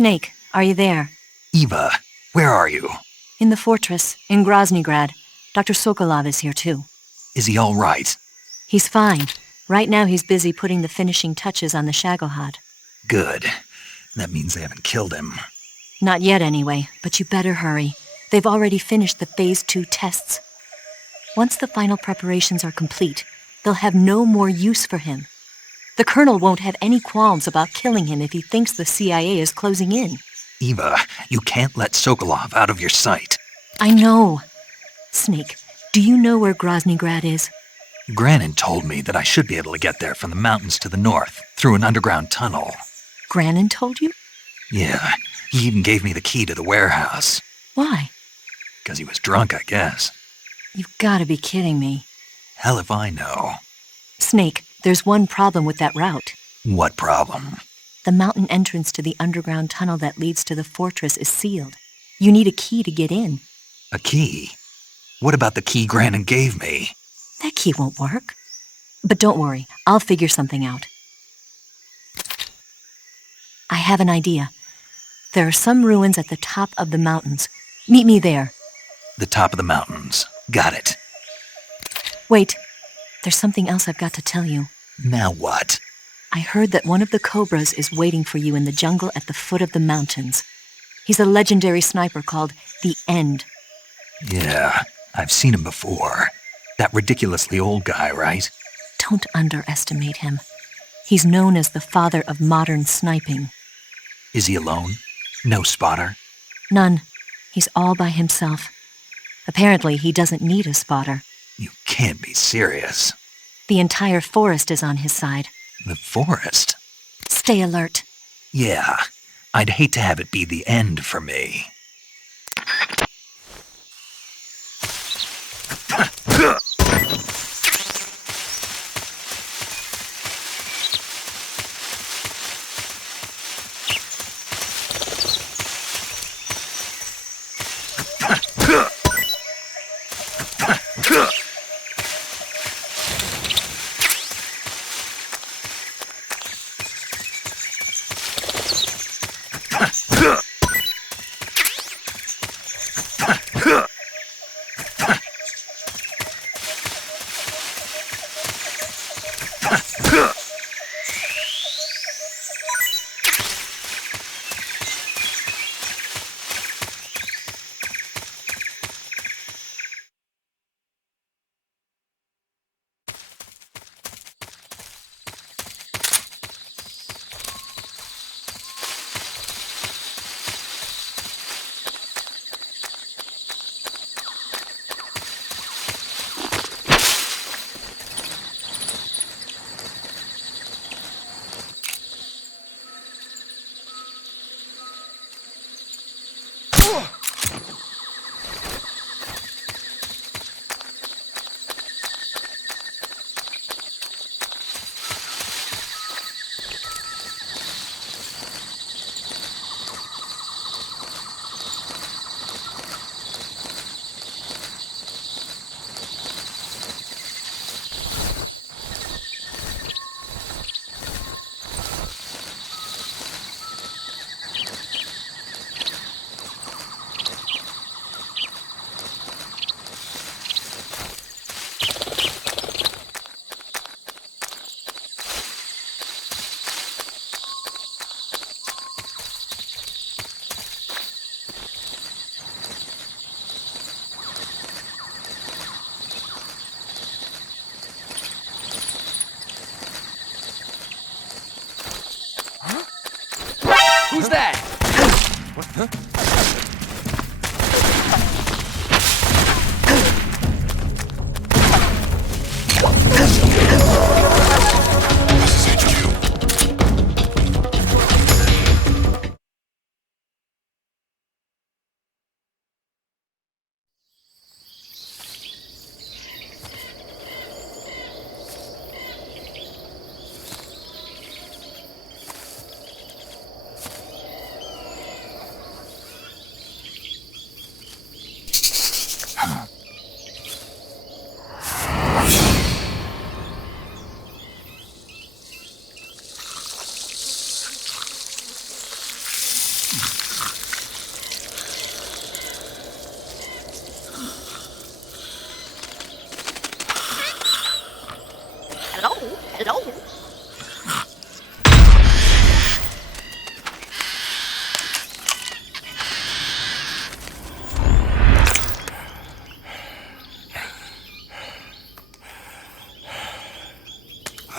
Snake, are you there? Eva, where are you? In the fortress, in Groznygrad. Dr. Sokolov is here too. Is he all right? He's fine. Right now he's busy putting the finishing touches on the Shagohod. Good. That means they haven't killed him. Not yet anyway, but you better hurry. They've already finished the Phase 2 tests. Once the final preparations are complete, they'll have no more use for him. The Colonel won't have any qualms about killing him if he thinks the CIA is closing in. Eva, you can't let Sokolov out of your sight. I know. Snake, do you know where Groznygrad is? Granin told me that I should be able to get there from the mountains to the north, through an underground tunnel. Granin told you? Yeah, he even gave me the key to the warehouse. Why? 'Cause he was drunk, I guess. You've gotta be kidding me. Hell if I know. Snake, there's one problem with that route. What problem? The mountain entrance to the underground tunnel that leads to the fortress is sealed. You need a key to get in. A key? What about the key Granin gave me? That key won't work. But don't worry, I'll figure something out. I have an idea. There are some ruins at the top of the mountains. Meet me there. The top of the mountains. Got it. Wait, there's something else I've got to tell you. Now what? I heard that one of the Cobras is waiting for you in the jungle at the foot of the mountains. He's a legendary sniper called The End. Yeah, I've seen him before. That ridiculously old guy, right? Don't underestimate him. He's known as the father of modern sniping. Is he alone? No spotter? None. He's all by himself. Apparently, he doesn't need a spotter. You can't be serious. The entire forest is on his side. The forest? Stay alert. Yeah, I'd hate to have it be the end for me.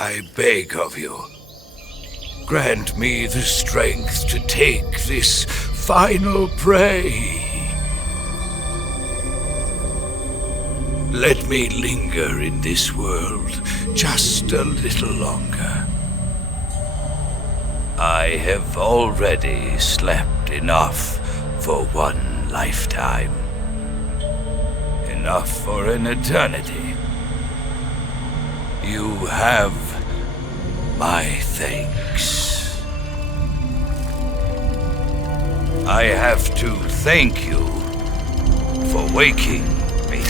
I beg of you, grant me the strength to take this final prey. Let me linger in this world just a little longer. I have already slept enough for one lifetime. Enough for an eternity. You have my thanks. I have to thank you for waking me.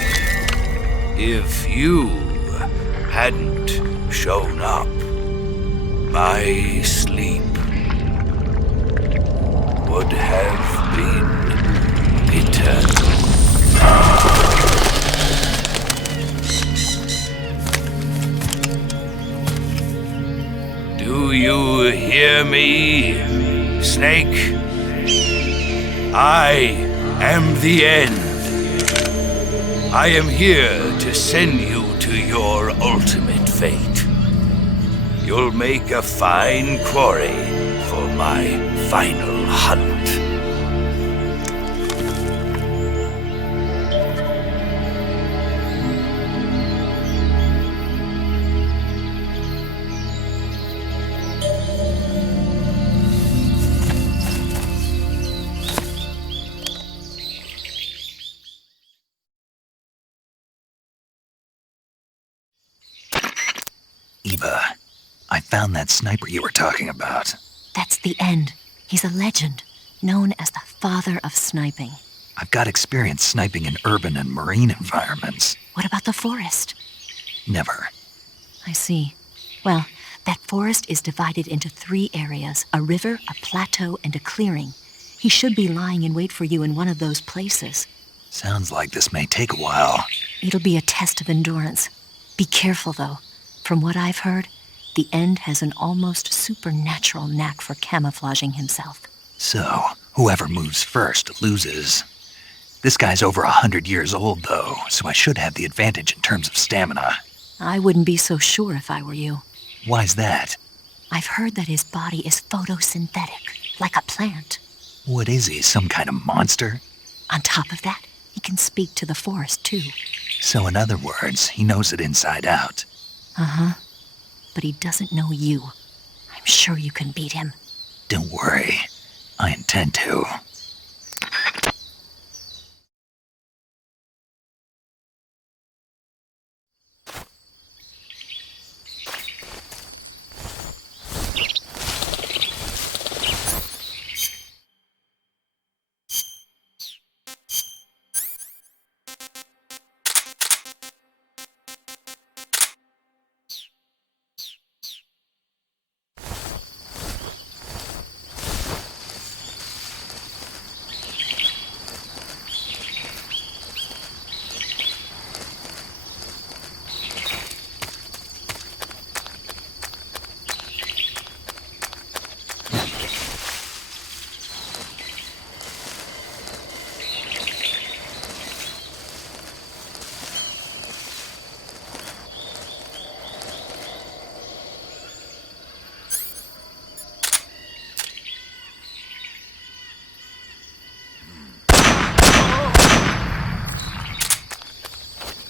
If you hadn't shown up, my sleep would have been eternal. Do you hear me, Snake? I am the end. I am here to send you to your ultimate fate. You'll make a fine quarry for my final hunt. Eva, I found that sniper you were talking about. That's the end. He's a legend, known as the father of sniping. I've got experience sniping in urban and marine environments. What about the forest? Never. I see. Well, that forest is divided into 3 areas, a river, a plateau, and a clearing. He should be lying in wait for you in one of those places. Sounds like this may take a while. It'll be a test of endurance. Be careful, though. From what I've heard, the End has an almost supernatural knack for camouflaging himself. So, whoever moves first loses. This guy's over 100 years old, though, so I should have the advantage in terms of stamina. I wouldn't be so sure if I were you. Why's that? I've heard that his body is photosynthetic, like a plant. What is he, some kind of monster? On top of that, he can speak to the forest, too. So in other words, he knows it inside out. Uh-huh. But he doesn't know you. I'm sure you can beat him. Don't worry. I intend to.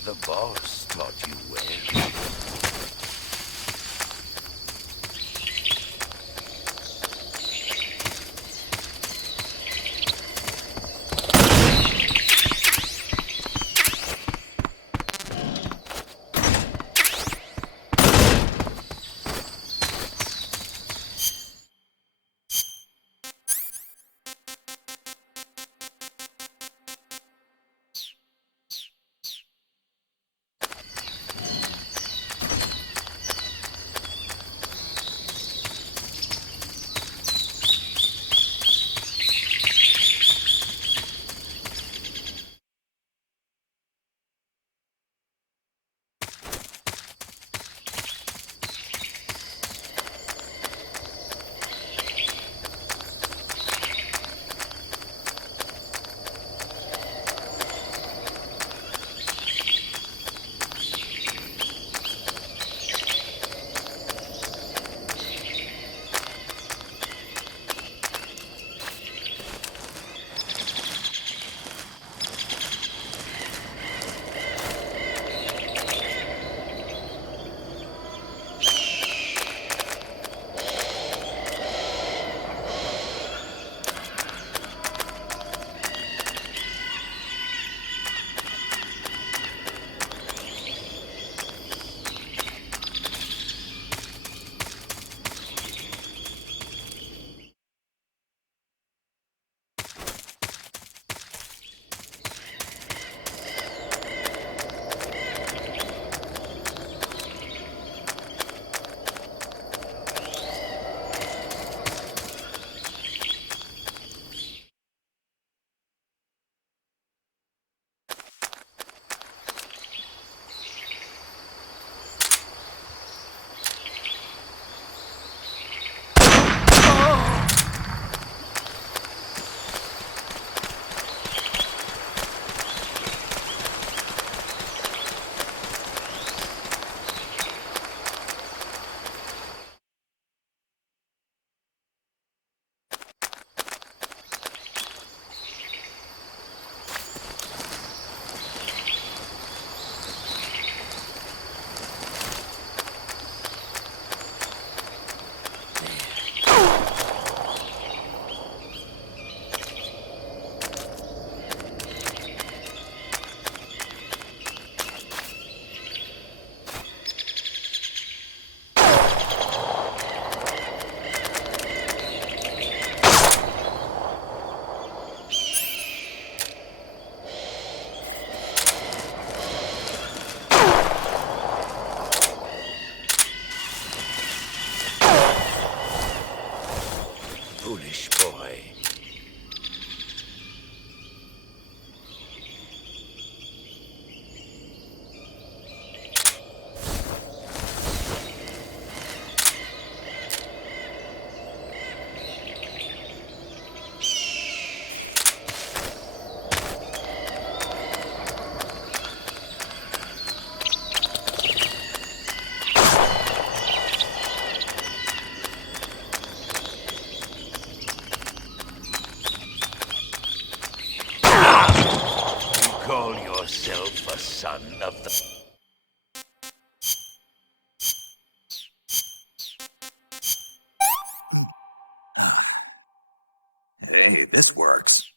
The boss taught you well. Hey, this works.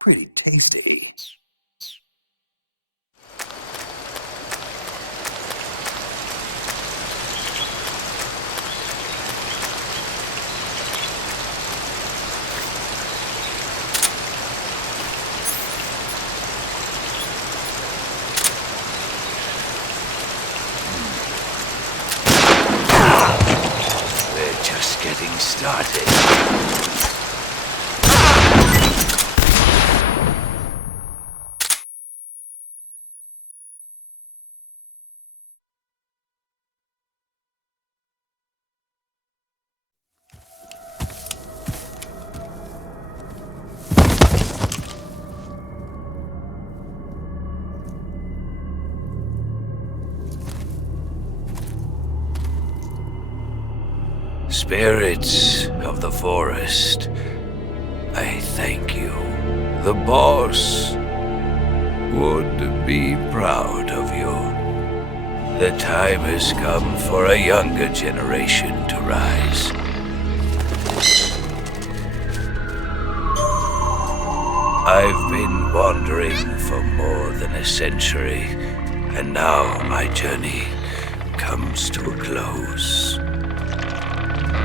Pretty tasty. We're just getting started. Spirits of the forest, I thank you. The boss would be proud of you. The time has come for a younger generation to rise. I've been wandering for more than a century, and now my journey comes to a close.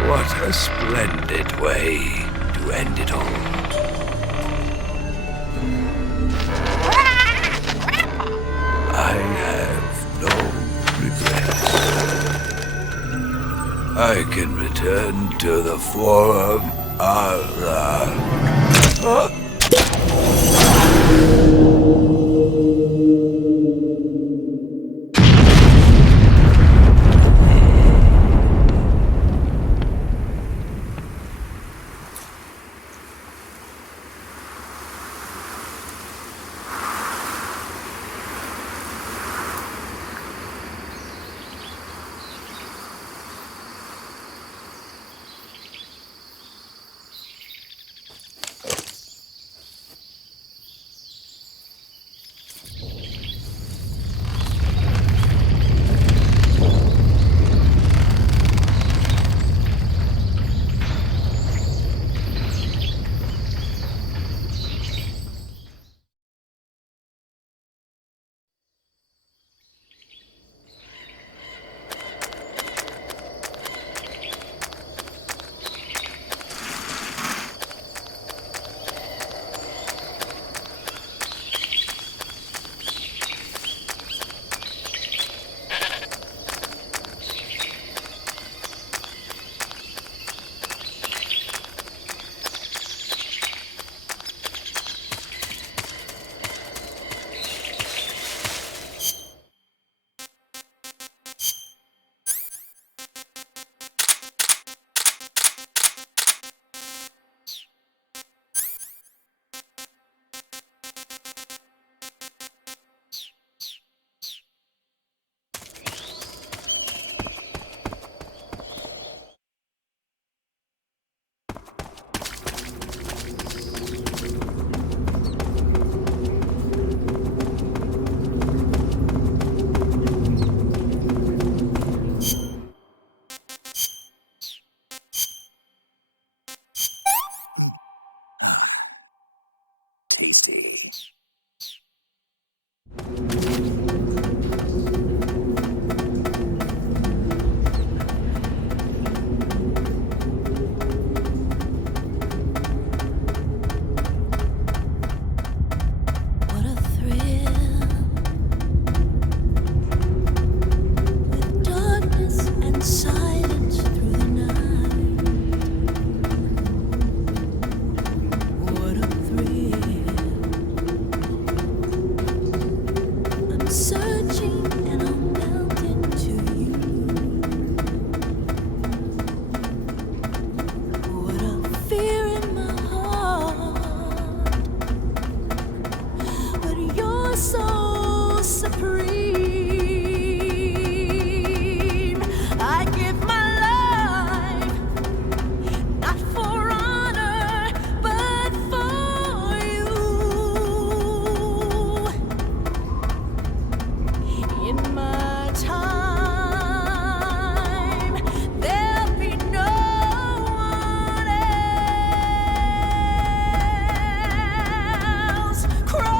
What a splendid way to end it all. I have no regrets. I can return to the Forum Allah. What a thrill, with darkness and silence through the night. What a thrill. I'm searching and I'll melt into you. What a fear in my heart, but you're so supreme. I give my life, not for honor, but for you. In my time, there'll be no one else crying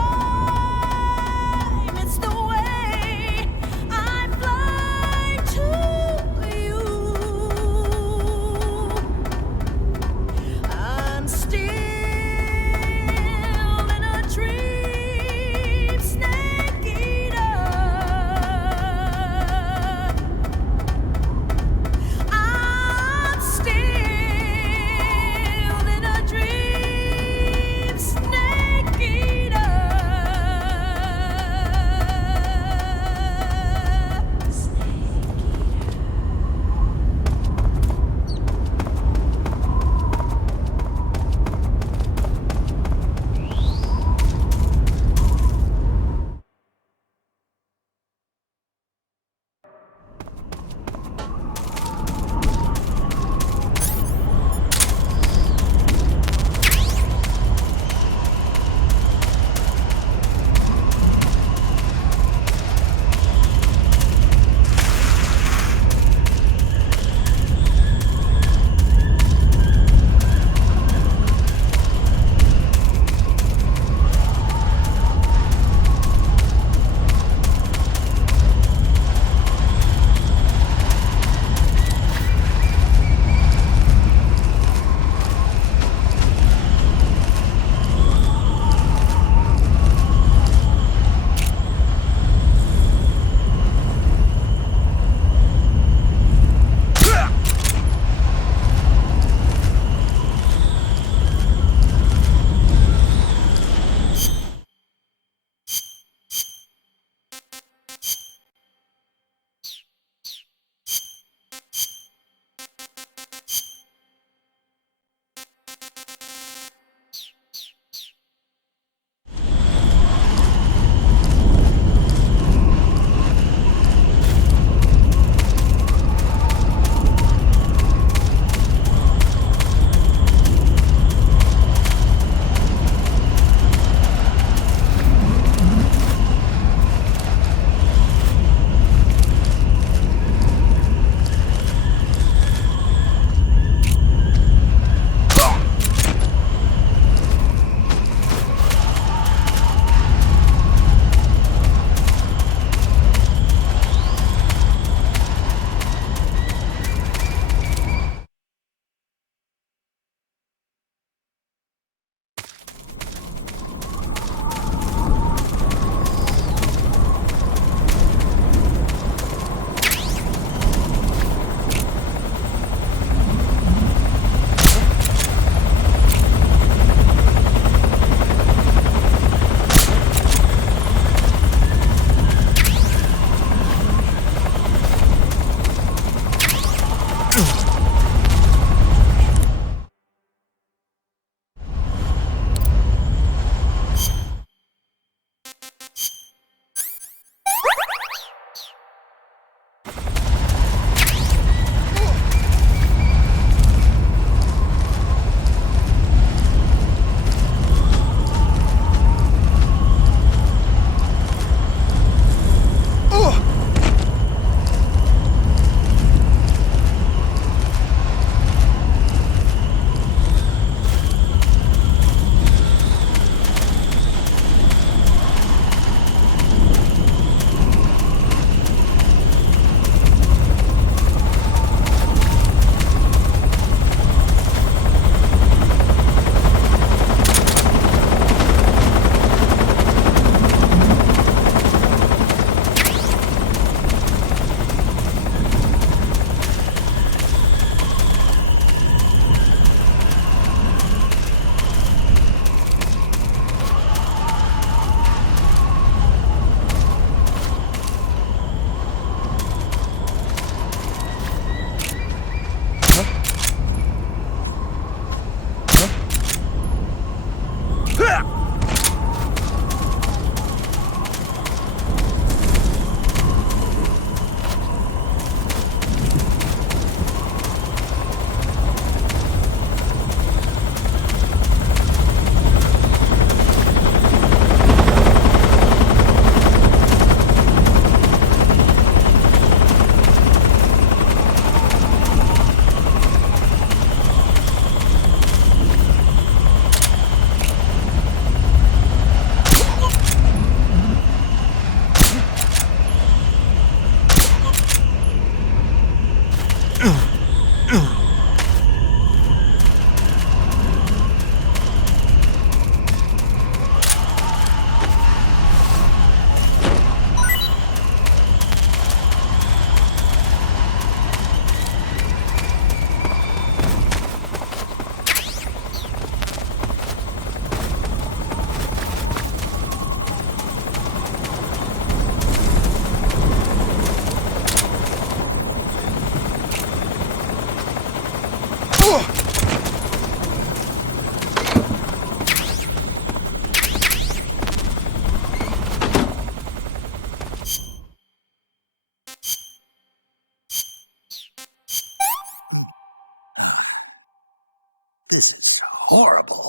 This is horrible.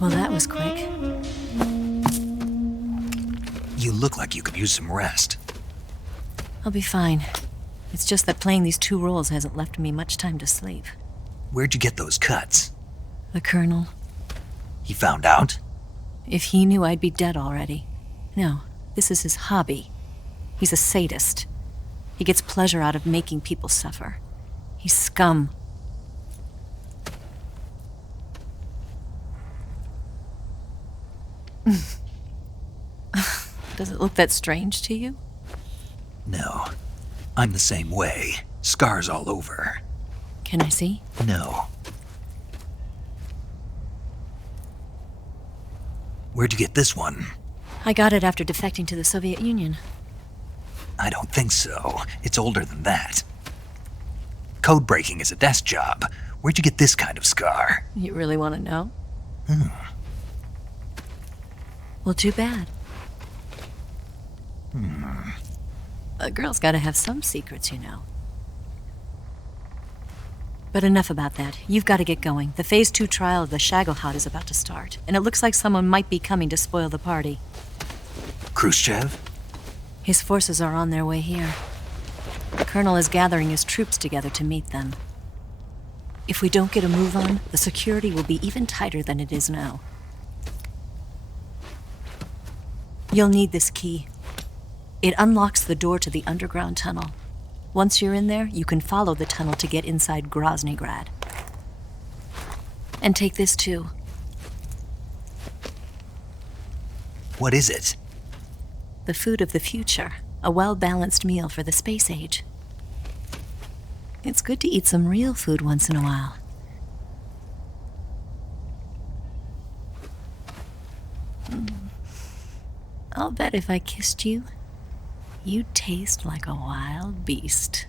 Well, that was quick. You look like you could use some rest. I'll be fine. It's just that playing these two roles hasn't left me much time to sleep. Where'd you get those cuts? The Colonel, He found out? if he knew, I'd be dead already. No, this is his hobby. He's a sadist. He gets pleasure out of making people suffer. He's scum. Does it look that strange to you? No. I'm the same way. Scars all over. Can I see? No. Where'd you get this one? I got it after defecting to the Soviet Union. I don't think so. It's older than that. Code breaking is a desk job. Where'd you get this kind of scar? You really want to know? Well, too bad. A girl's got to have some secrets, you know. But enough about that. You've got to get going. The Phase 2 trial of the Shagelhot is about to start, and it looks like someone might be coming to spoil the party. Khrushchev? His forces are on their way here. The Colonel is gathering his troops together to meet them. If we don't get a move on, the security will be even tighter than it is now. You'll need this key. It unlocks the door to the underground tunnel. Once you're in there, you can follow the tunnel to get inside Groznygrad. And take this too. What is it? The food of the future. A well-balanced meal for the space age. It's good to eat some real food once in a while. I'll bet if I kissed you, you'd taste like a wild beast.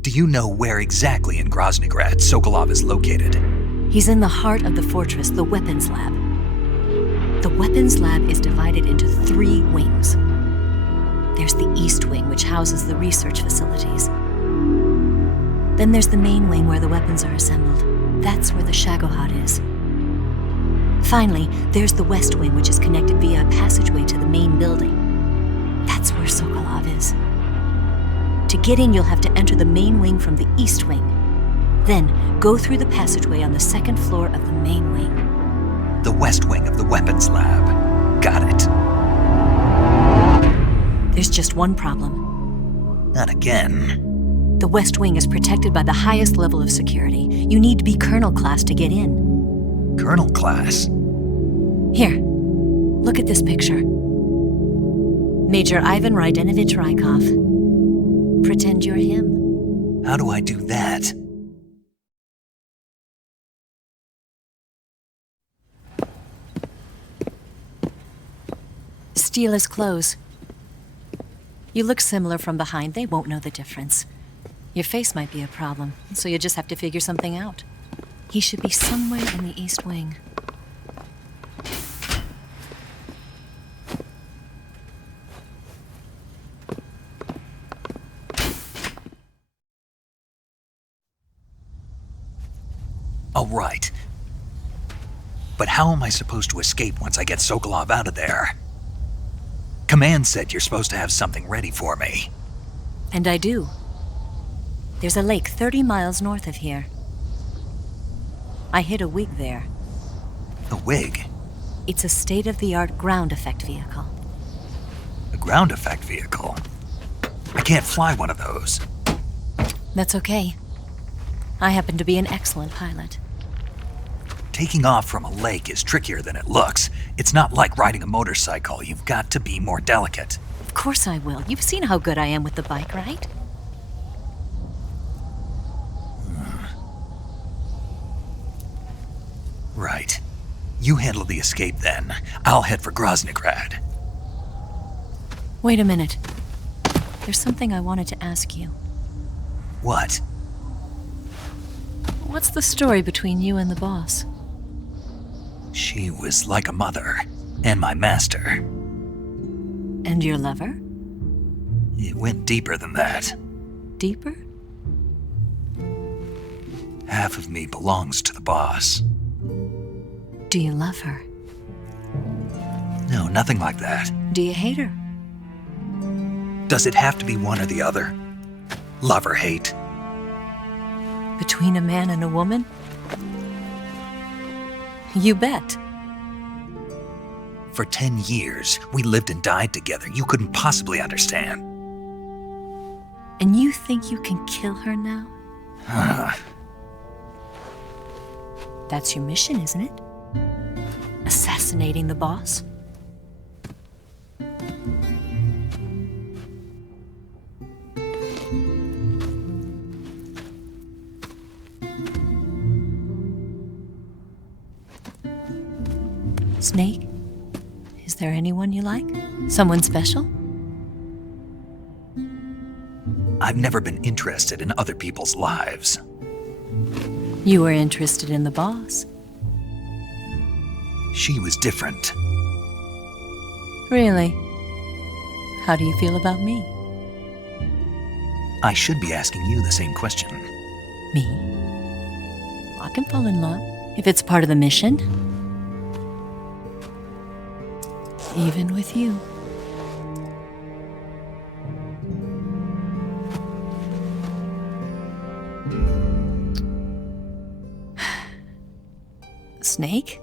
Do you know where exactly in Groznygrad Sokolov is located? He's in the heart of the fortress, the weapons lab. The weapons lab is divided into 3 wings. There's the East Wing, which houses the research facilities. Then there's the main wing where the weapons are assembled. That's where the Shagohod is. Finally, there's the West Wing, which is connected via a passageway to the main building. That's where Sokolov is. To get in, you'll have to enter the main wing from the East Wing. Then, go through the passageway on the 2nd floor of the main wing. The West Wing of the weapons lab. Got it. There's just one problem. Not again. The West Wing is protected by the highest level of security. You need to be Colonel class to get in. Colonel class? Here, look at this picture. Major Ivan Rydenovich Rykov. Pretend you're him. How do I do that? Steal his clothes. You look similar from behind. They won't know the difference. Your face might be a problem, so you just have to figure something out. He should be somewhere in the East Wing. All right. But how am I supposed to escape once I get Sokolov out of there? Command said you're supposed to have something ready for me. And I do. There's a lake 30 miles north of here. I hid a wig there. A wig? It's a state-of-the-art ground effect vehicle. A ground effect vehicle? I can't fly one of those. That's okay. I happen to be an excellent pilot. Taking off from a lake is trickier than it looks. It's not like riding a motorcycle. You've got to be more delicate. Of course I will. You've seen how good I am with the bike, right? Right. You handle the escape then. I'll head for Groznygrad. Wait a minute. There's something I wanted to ask you. What? What's the story between you and the boss? She was like a mother, and my master. And your lover? It went deeper than that. Deeper? Half of me belongs to the boss. Do you love her? No, nothing like that. Do you hate her? Does it have to be one or the other? Love or hate? Between a man and a woman? You bet. For 10 years, we lived and died together. You couldn't possibly understand. And you think you can kill her now? That's your mission, isn't it? Assassinating the boss? Snake? Is there anyone you like? Someone special? I've never been interested in other people's lives. You were interested in the boss. She was different. Really? How do you feel about me? I should be asking you the same question. Me? I can fall in love if it's part of the mission. Even with you. Snake?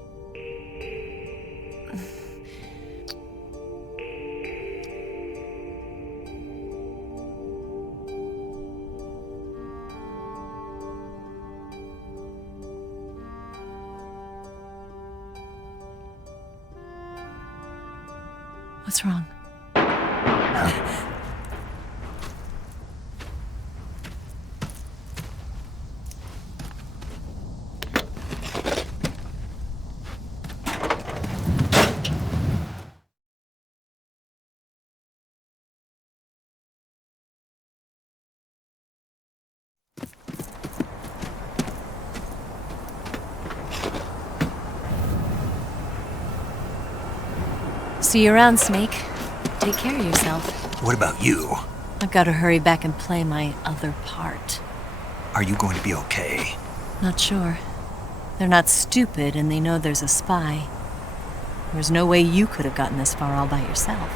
What's wrong? See you around, Snake. Take care of yourself. What about you? I've got to hurry back and play my other part. Are you going to be okay? Not sure. They're not stupid, and they know there's a spy. There's no way you could have gotten this far all by yourself.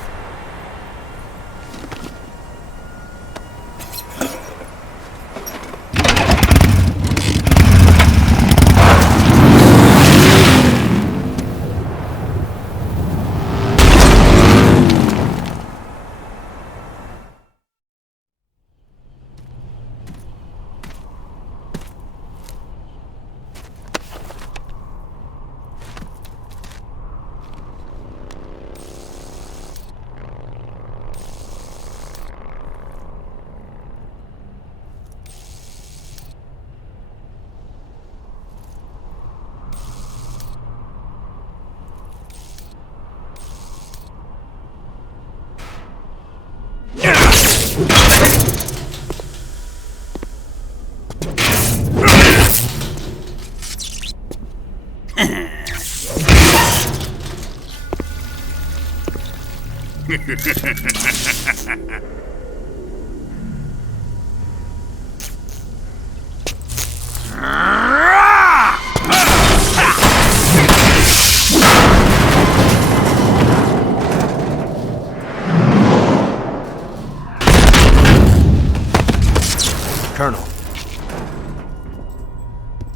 Colonel.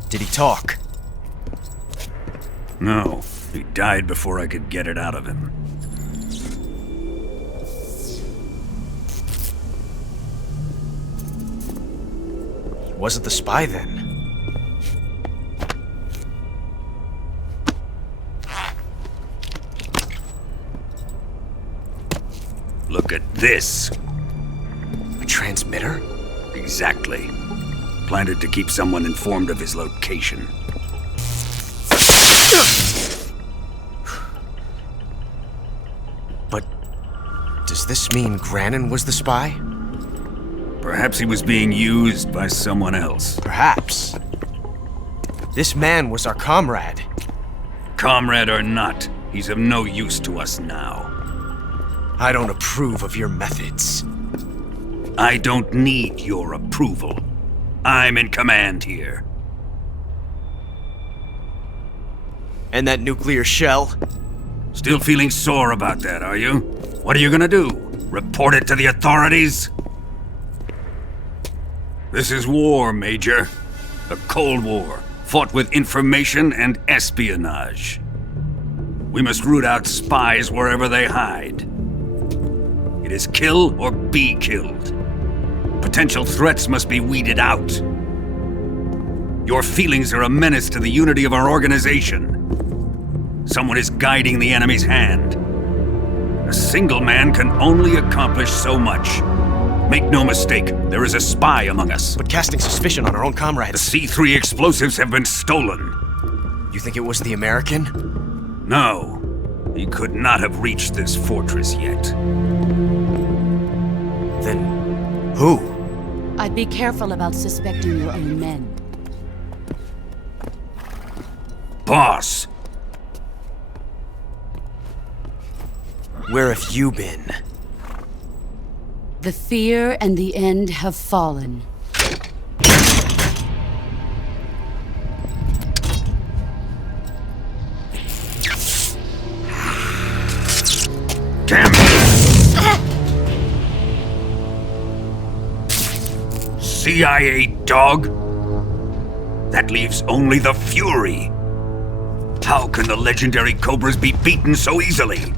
Did he talk? No, he died before I could get it out of him. Wasn't the spy then? Look at this. A transmitter? Exactly. Planted to keep someone informed of his location. But does this mean Granin was the spy? Perhaps he was being used by someone else. Perhaps. This man was our comrade. Comrade or not, he's of no use to us now. I don't approve of your methods. I don't need your approval. I'm in command here. And that nuclear shell? Still feeling sore about that, are you? What are you gonna do? Report it to the authorities? This is war, Major. A Cold War, fought with information and espionage. We must root out spies wherever they hide. It is kill or be killed. Potential threats must be weeded out. Your feelings are a menace to the unity of our organization. Someone is guiding the enemy's hand. A single man can only accomplish so much. Make no mistake, there is a spy among us. But casting suspicion on our own The comrades. C3 explosives have been stolen. You think it was the American? No, he could not have reached this fortress yet. Then who? I'd be careful about suspecting your own men. Boss, Where have you been? The fear and the end have fallen. CIA dog? That leaves only the Fury. How can the legendary Cobras be beaten so easily?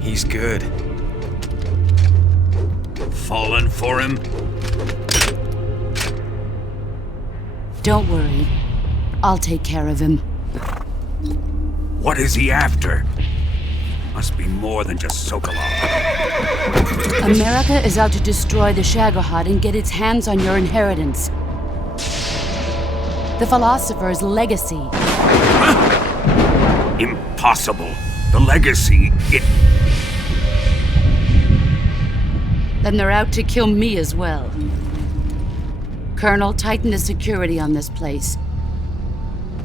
He's good. Fallen for him? Don't worry. I'll take care of him. What is he after? Must be more than just Sokolov. America is out to destroy the Shagohod and get its hands on your inheritance. The Philosopher's legacy. Impossible. The legacy, Then they're out to kill me as well. Colonel, tighten the security on this place.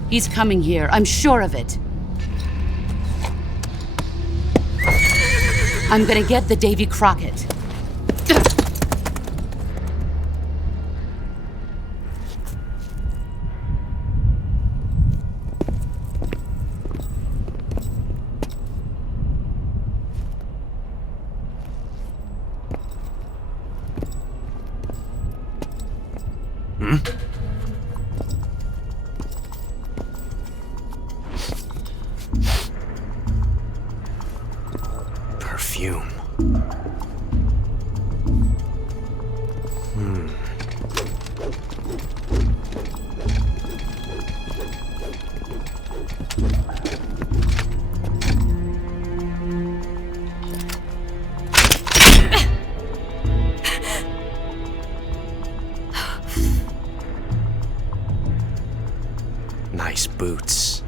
He's coming here, I'm sure of it. I'm gonna get the Davy Crockett. Perfume. Nice boots.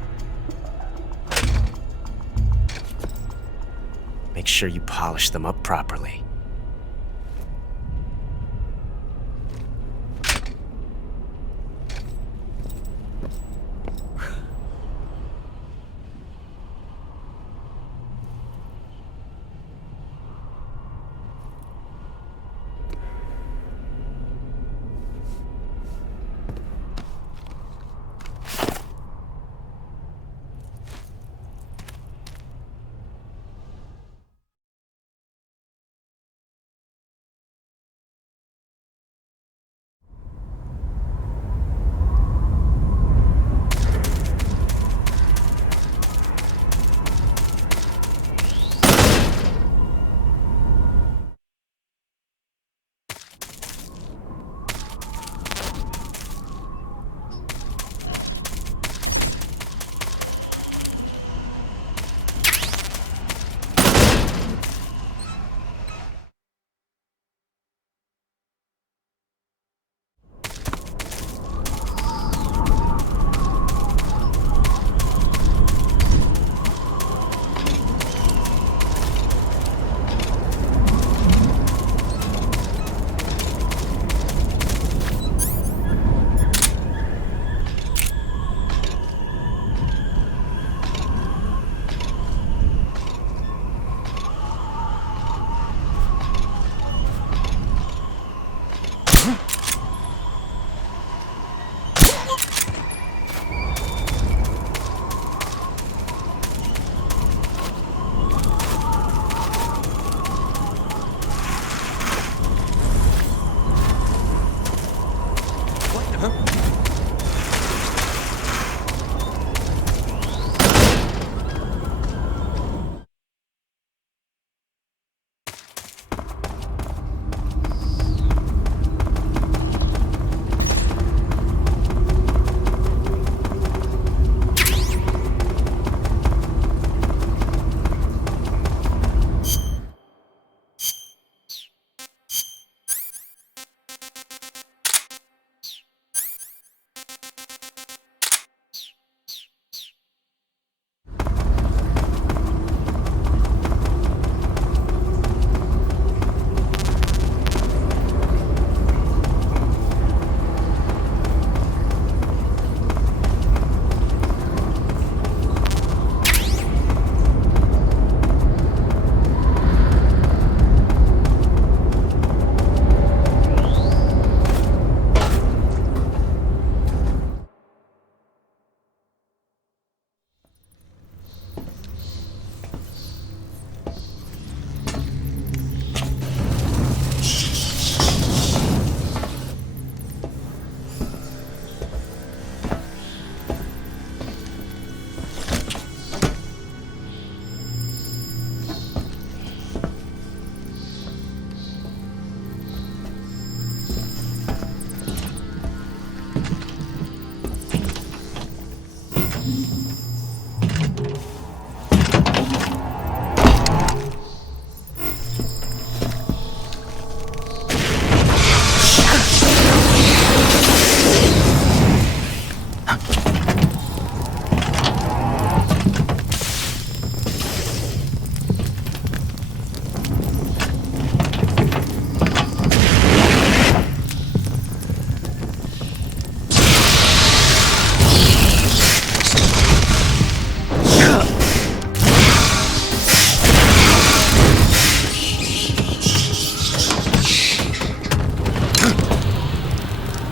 Make sure you polish them up properly.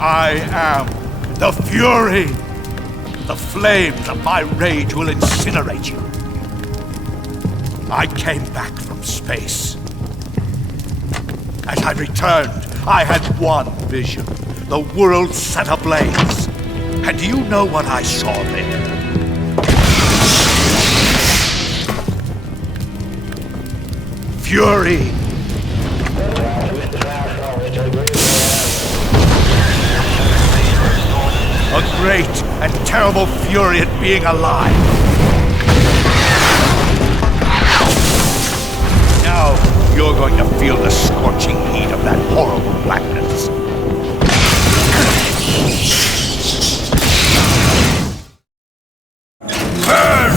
I am the Fury. The flames of my rage will incinerate you. I came back from space. As I returned, I had one vision. The world set ablaze. And do you know what I saw there? Fury. A great and terrible fury at being alive. Now you're going to feel the scorching heat of that horrible blackness. Burn!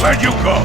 Where'd you go?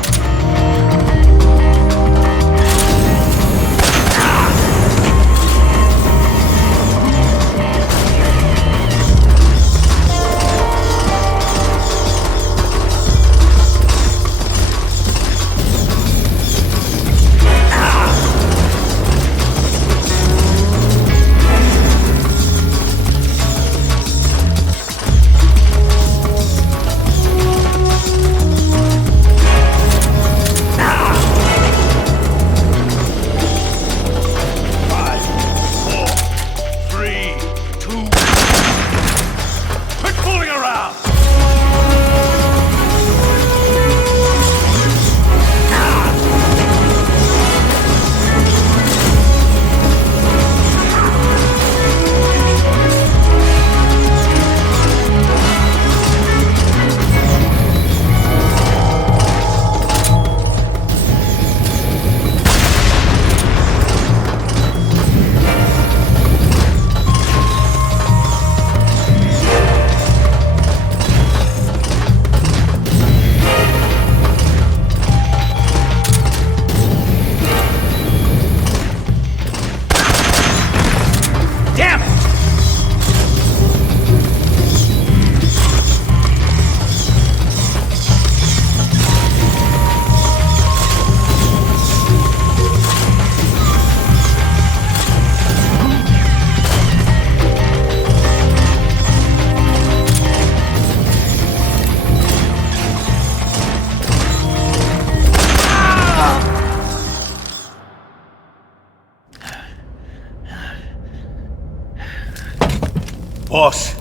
Boss,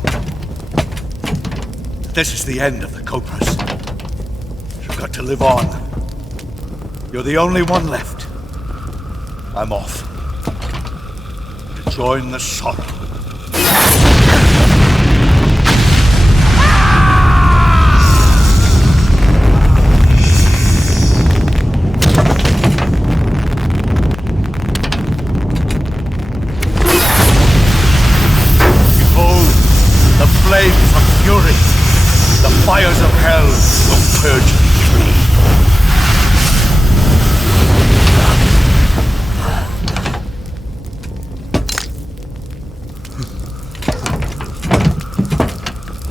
this is the end of the Cobras. You've got to live on. You're the only one left. I'm off. To join the sorrow. Flames of fury, the fires of hell will purge me free.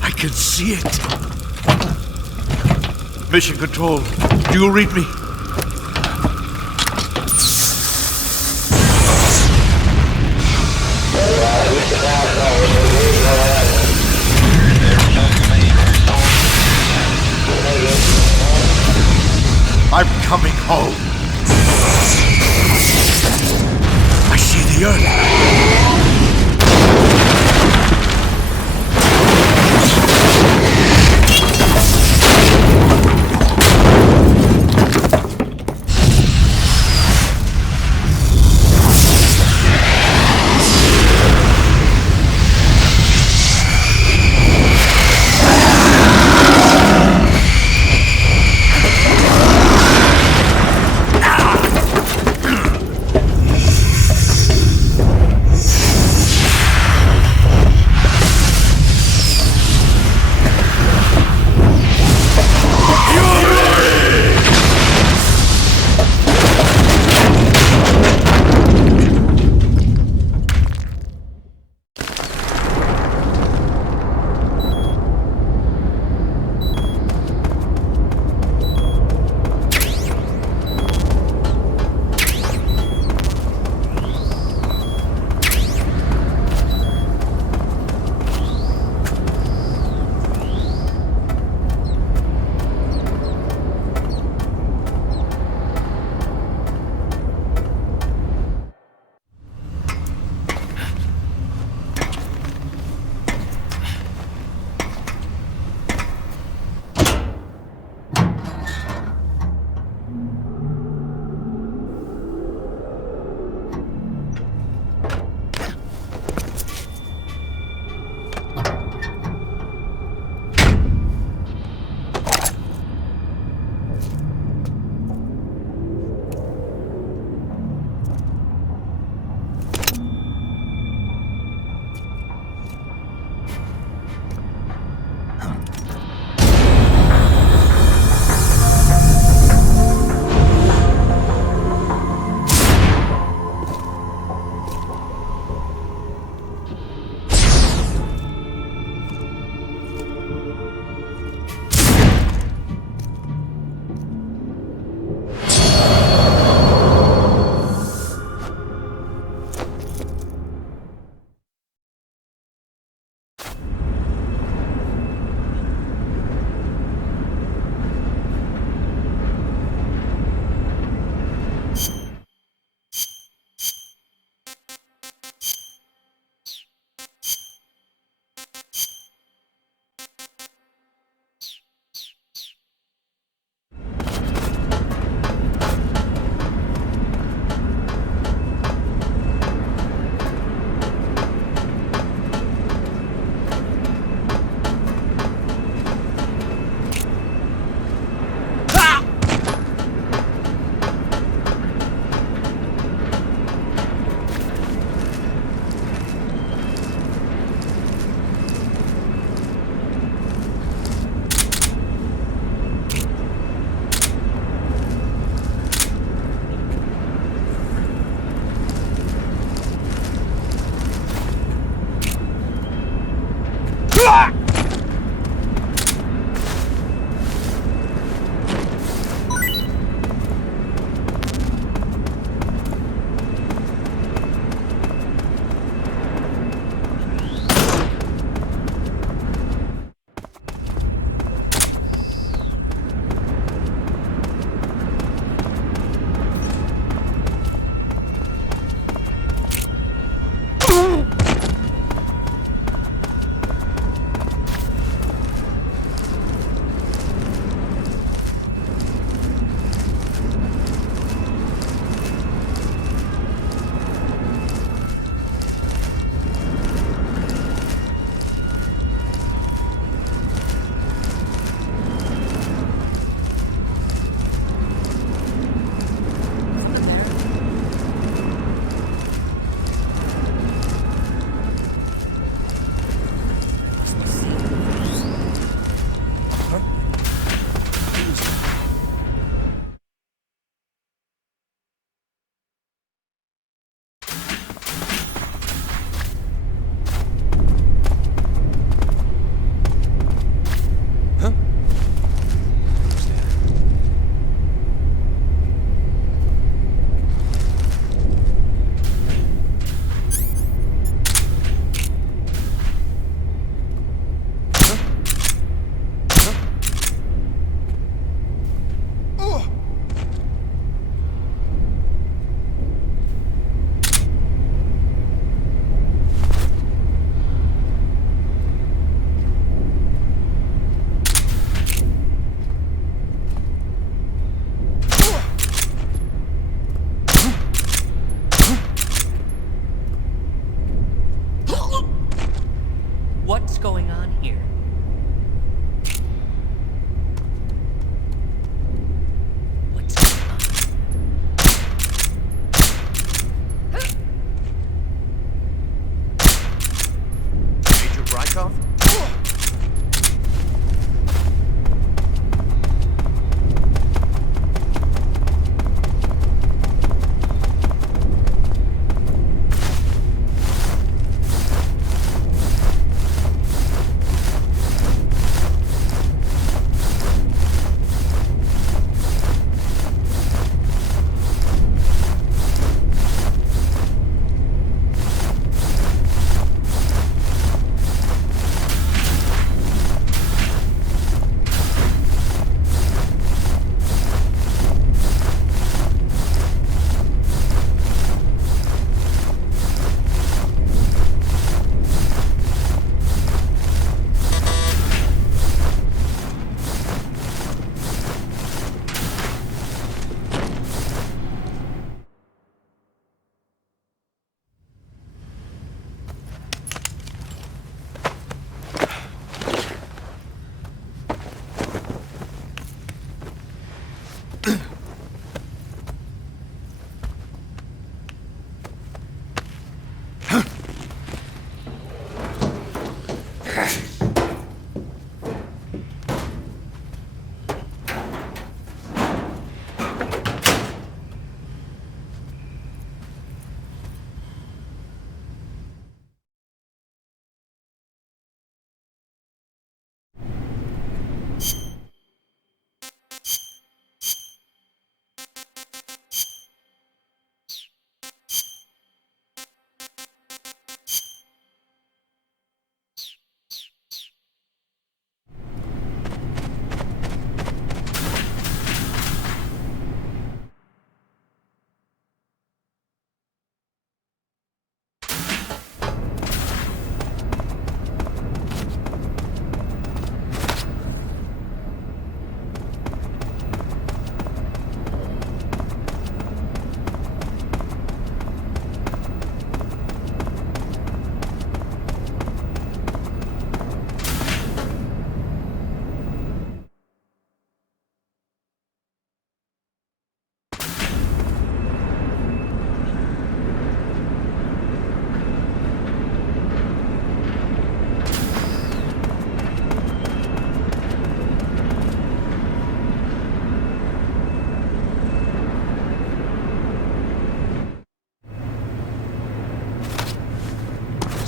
I can see it. Mission Control, do you read me? I'm coming home. I see the earth.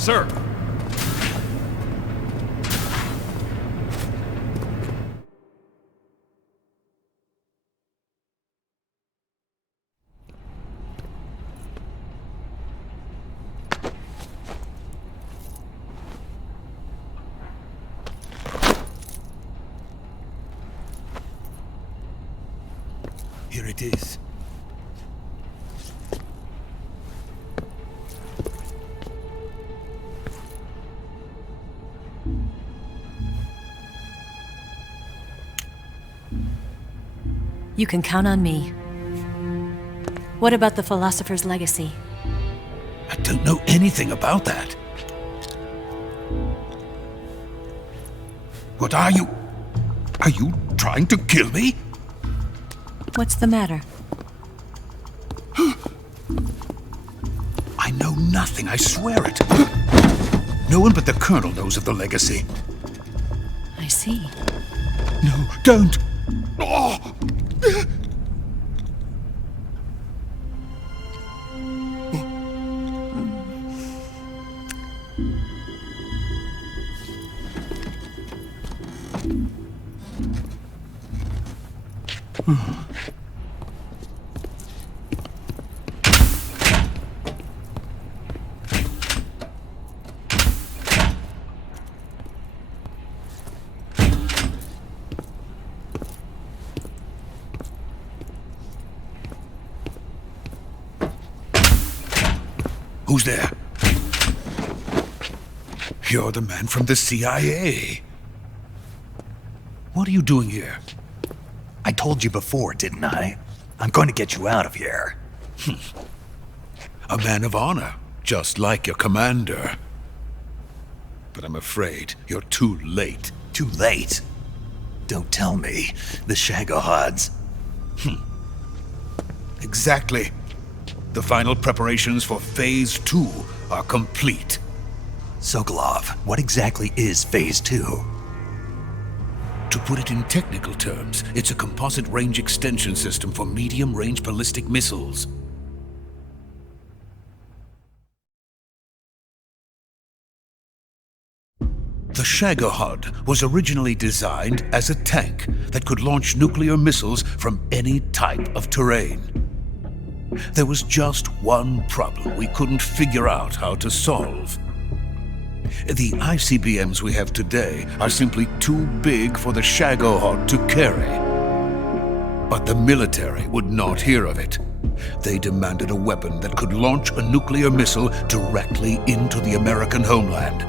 Sir! Here it is. You can count on me. What about the philosopher's legacy? I don't know anything about that. What are you? Are you trying to kill me? What's the matter? I know nothing, I swear it. No one but the Colonel knows of the legacy. I see. No, don't! Oh! Who's there? You're the man from the CIA. What are you doing here? I told you before, didn't I? I'm going to get you out of here. A man of honor, just like your commander. But I'm afraid you're too late. Too late? Don't tell me. The Shagohods. Exactly. The final preparations for Phase 2 are complete. Sokolov, what exactly is Phase 2? To put it in technical terms, it's a composite range extension system for medium-range ballistic missiles. The Shagohod was originally designed as a tank that could launch nuclear missiles from any type of terrain. There was just one problem we couldn't figure out how to solve. The ICBMs we have today are simply too big for the Shagohod to carry. But the military would not hear of it. They demanded a weapon that could launch a nuclear missile directly into the American homeland.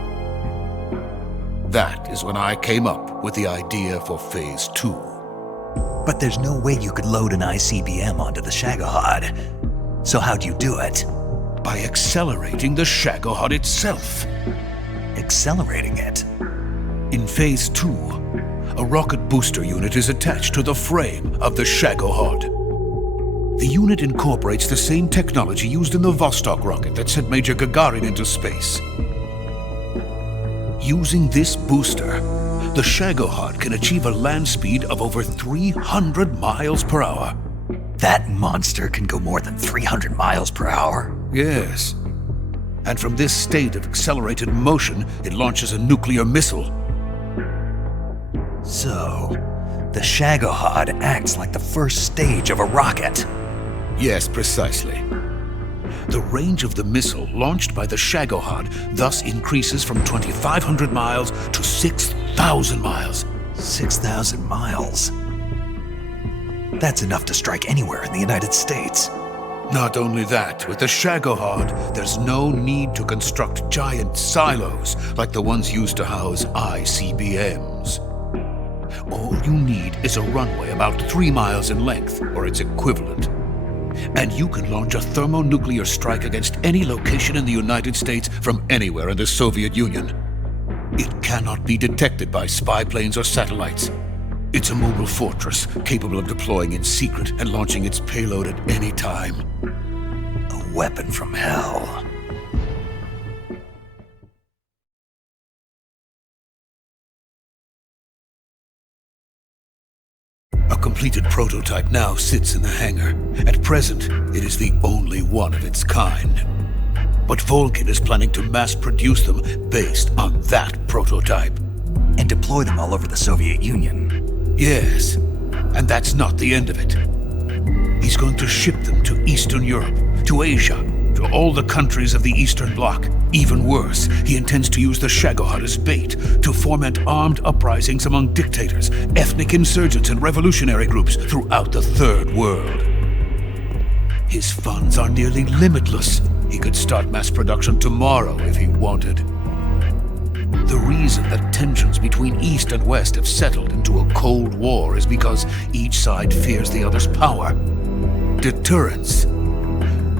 That is when I came up with the idea for Phase 2. But there's no way you could load an ICBM onto the Shagohod. So how'd you do it? By accelerating the Shagohod itself. Accelerating it? In Phase 2, a rocket booster unit is attached to the frame of the Shagohod. The unit incorporates the same technology used in the Vostok rocket that sent Major Gagarin into space. Using this booster, the Shagohod can achieve a land speed of over 300 miles per hour. That monster can go more than 300 miles per hour? Yes. And from this state of accelerated motion, it launches a nuclear missile. So, the Shagohod acts like the first stage of a rocket. Yes, precisely. The range of the missile launched by the Shagohod thus increases from 2,500 miles to 6,000 miles. 6,000 miles? That's enough to strike anywhere in the United States. Not only that, with the Shagohod, there's no need to construct giant silos like the ones used to house ICBMs. All you need is a runway about 3 miles in length, or its equivalent. And you can launch a thermonuclear strike against any location in the United States from anywhere in the Soviet Union. It cannot be detected by spy planes or satellites. It's a mobile fortress, capable of deploying in secret and launching its payload at any time. A weapon from hell. A completed prototype now sits in the hangar. At present, it is the only one of its kind. But Volgin is planning to mass produce them based on that prototype. And deploy them all over the Soviet Union. Yes, and that's not the end of it. He's going to ship them to Eastern Europe, to Asia, to all the countries of the Eastern Bloc. Even worse, he intends to use the Shagohod as bait to foment armed uprisings among dictators, ethnic insurgents, and revolutionary groups throughout the Third World. His funds are nearly limitless. He could start mass production tomorrow if he wanted. The reason that tensions between East and West have settled into a Cold War is because each side fears the other's power. Deterrence.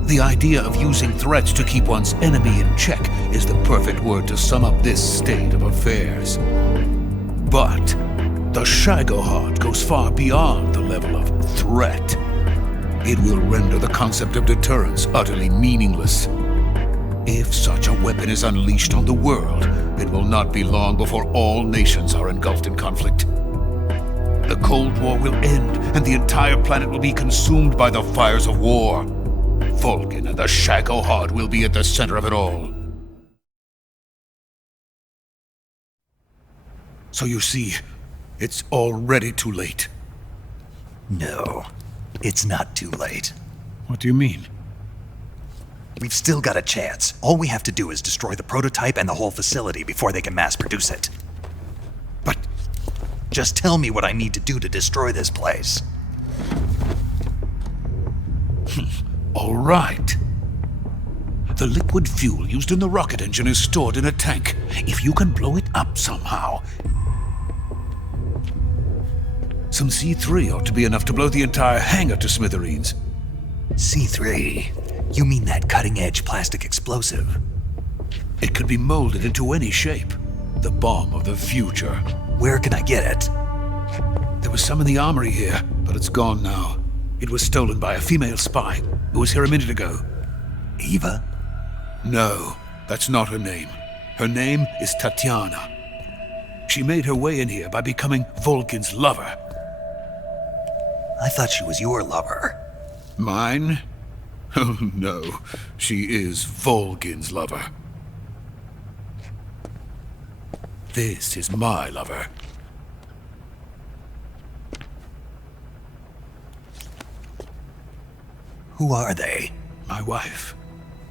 The idea of using threats to keep one's enemy in check is the perfect word to sum up this state of affairs. But the Shagohod goes far beyond the level of threat. It will render the concept of deterrence utterly meaningless. If such a weapon is unleashed on the world, it will not be long before all nations are engulfed in conflict. The Cold War will end, and the entire planet will be consumed by the fires of war. Volgin and the Shagohod will be at the center of it all. So you see, it's already too late. No, it's not too late. What do you mean? We've still got a chance. All we have to do is destroy the prototype and the whole facility before they can mass produce it. But just tell me what I need to do to destroy this place. all right. The liquid fuel used in the rocket engine is stored in a tank. If you can blow it up somehow, some C3 ought to be enough to blow the entire hangar to smithereens. C3? You mean that cutting-edge plastic explosive? It could be molded into any shape. The bomb of the future. Where can I get it? There was some in the armory here, but it's gone now. It was stolen by a female spy who was here a minute ago. Eva? No, that's not her name. Her name is Tatiana. She made her way in here by becoming Volgin's lover. I thought she was your lover. Mine? Oh no, she is Volgin's lover. This is my lover. Who are they? My wife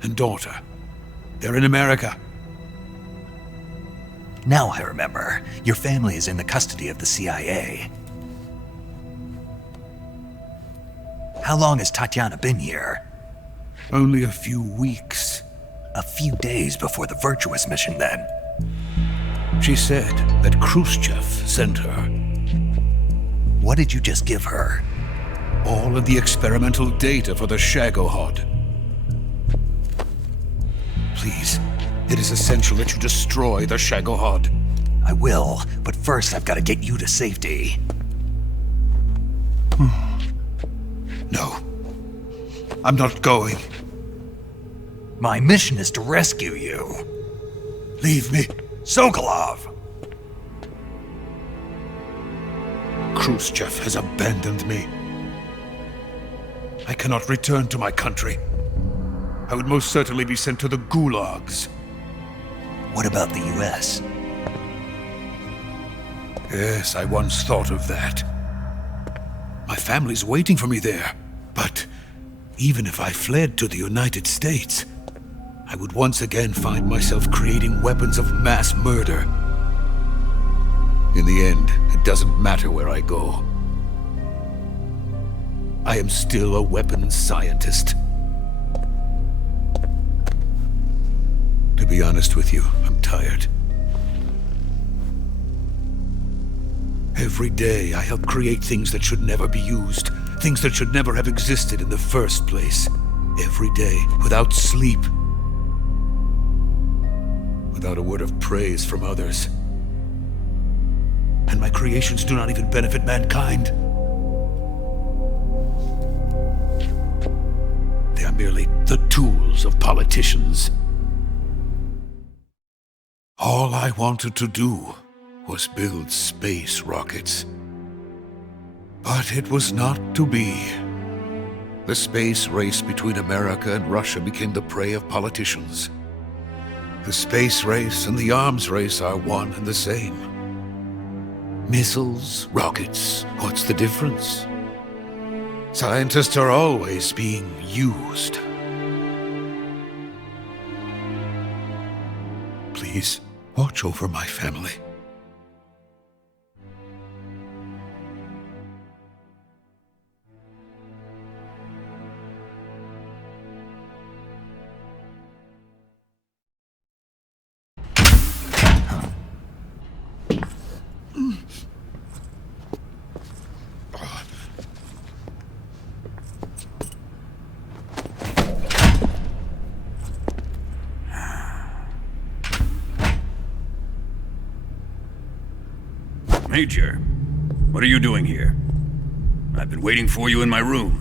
and daughter. They're in America. Now I remember. Your family is in the custody of the CIA. How long has Tatiana been here? Only a few weeks. A few days before the Virtuous mission, then. She said that Khrushchev sent her. What did you just give her? All of the experimental data for the Shagohod. Please, it is essential that you destroy the Shagohod. I will, but first I've got to get you to safety. No, I'm not going. My mission is to rescue you. Leave me. Sokolov! Khrushchev has abandoned me. I cannot return to my country. I would most certainly be sent to the gulags. What about the US? Yes, I once thought of that. My family's waiting for me there. But even if I fled to the United States, I would once again find myself creating weapons of mass murder. In the end, it doesn't matter where I go. I am still a weapons scientist. To be honest with you, I'm tired. Every day I help create things that should never be used, things that should never have existed in the first place. Every day, without sleep. Without a word of praise from others. And my creations do not even benefit mankind. They are merely the tools of politicians. All I wanted to do was build space rockets. But it was not to be. The space race between America and Russia became the prey of politicians. The space race and the arms race are one and the same. Missiles, rockets, what's the difference? Scientists are always being used. Please, watch over my family. Major, what are you doing here? I've been waiting for you in my room.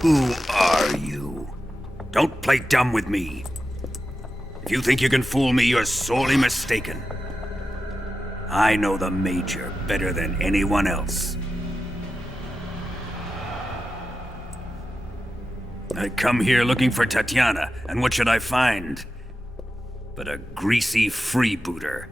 Who are you? Don't play dumb with me. If you think you can fool me, you're sorely mistaken. I know the Major better than anyone else. I come here looking for Tatiana, and what should I find? But a greasy freebooter.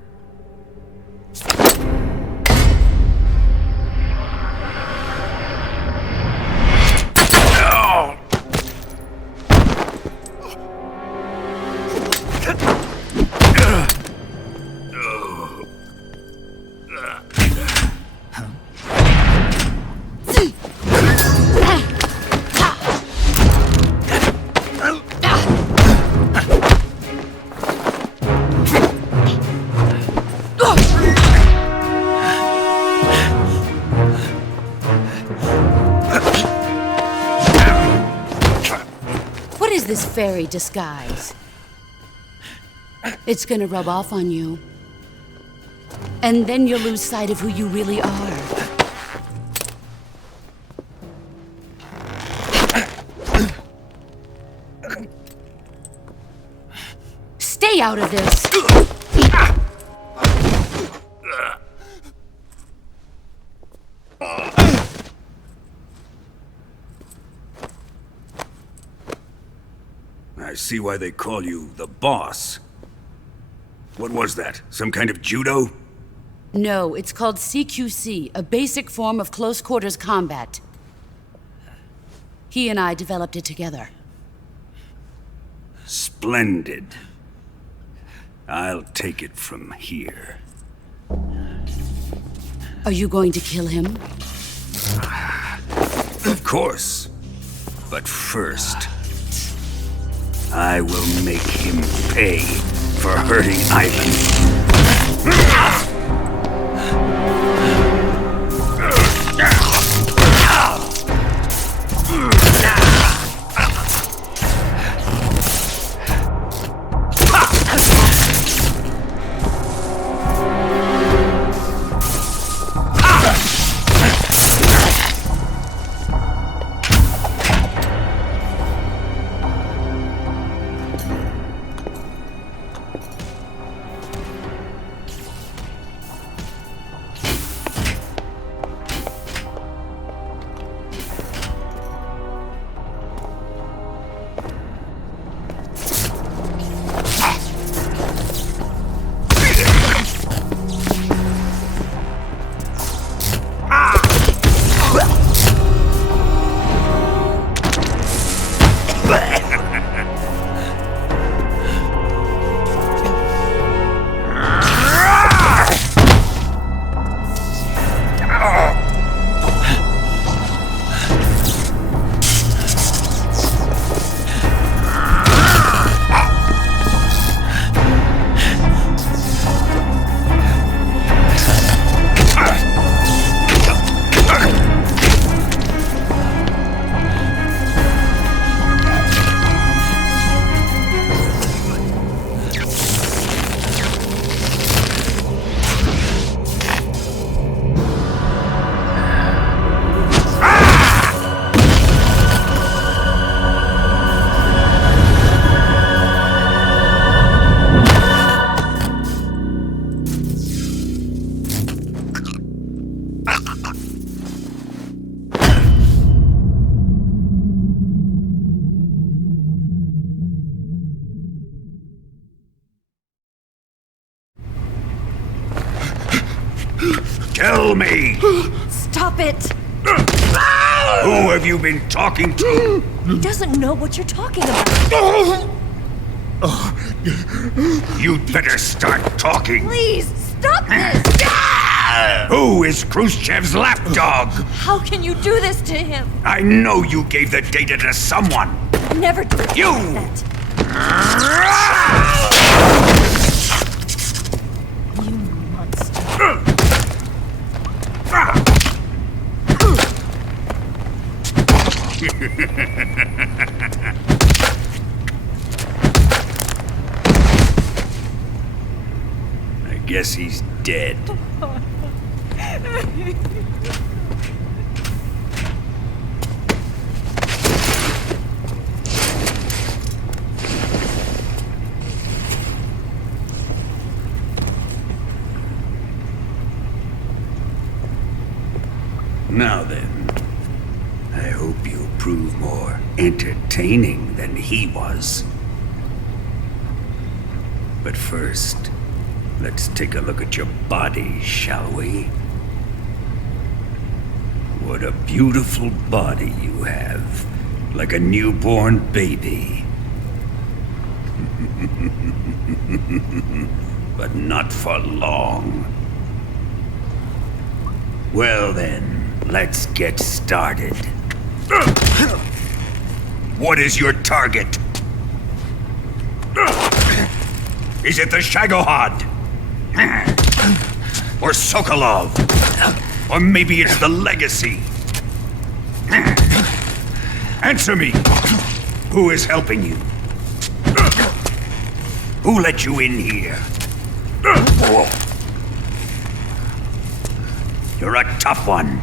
What is this fairy disguise? It's gonna rub off on you. And then you'll lose sight of who you really are. Stay out of this! I see why they call you the boss. What was that? Some kind of judo? No, it's called CQC, a basic form of close quarters combat. He and I developed it together. Splendid. I'll take it from here. Are you going to kill him? Of course. But first, I will make him pay for hurting Ivan. Tell me! Stop it! Who have you been talking to? He doesn't know what you're talking about. You'd better start talking. Please, stop this! Who is Khrushchev's lapdog? How can you do this to him? I know you gave the data to someone. Never do it You! like that. You monster. I guess he's dead. Now then, I hope you'll prove more entertaining than he was. But first, let's take a look at your body, shall we? What a beautiful body you have, like a newborn baby. But not for long. Well then, let's get started. What is your target? Is it the Shagohod? Or Sokolov? Or maybe it's the Legacy? Answer me! Who is helping you? Who let you in here? You're a tough one,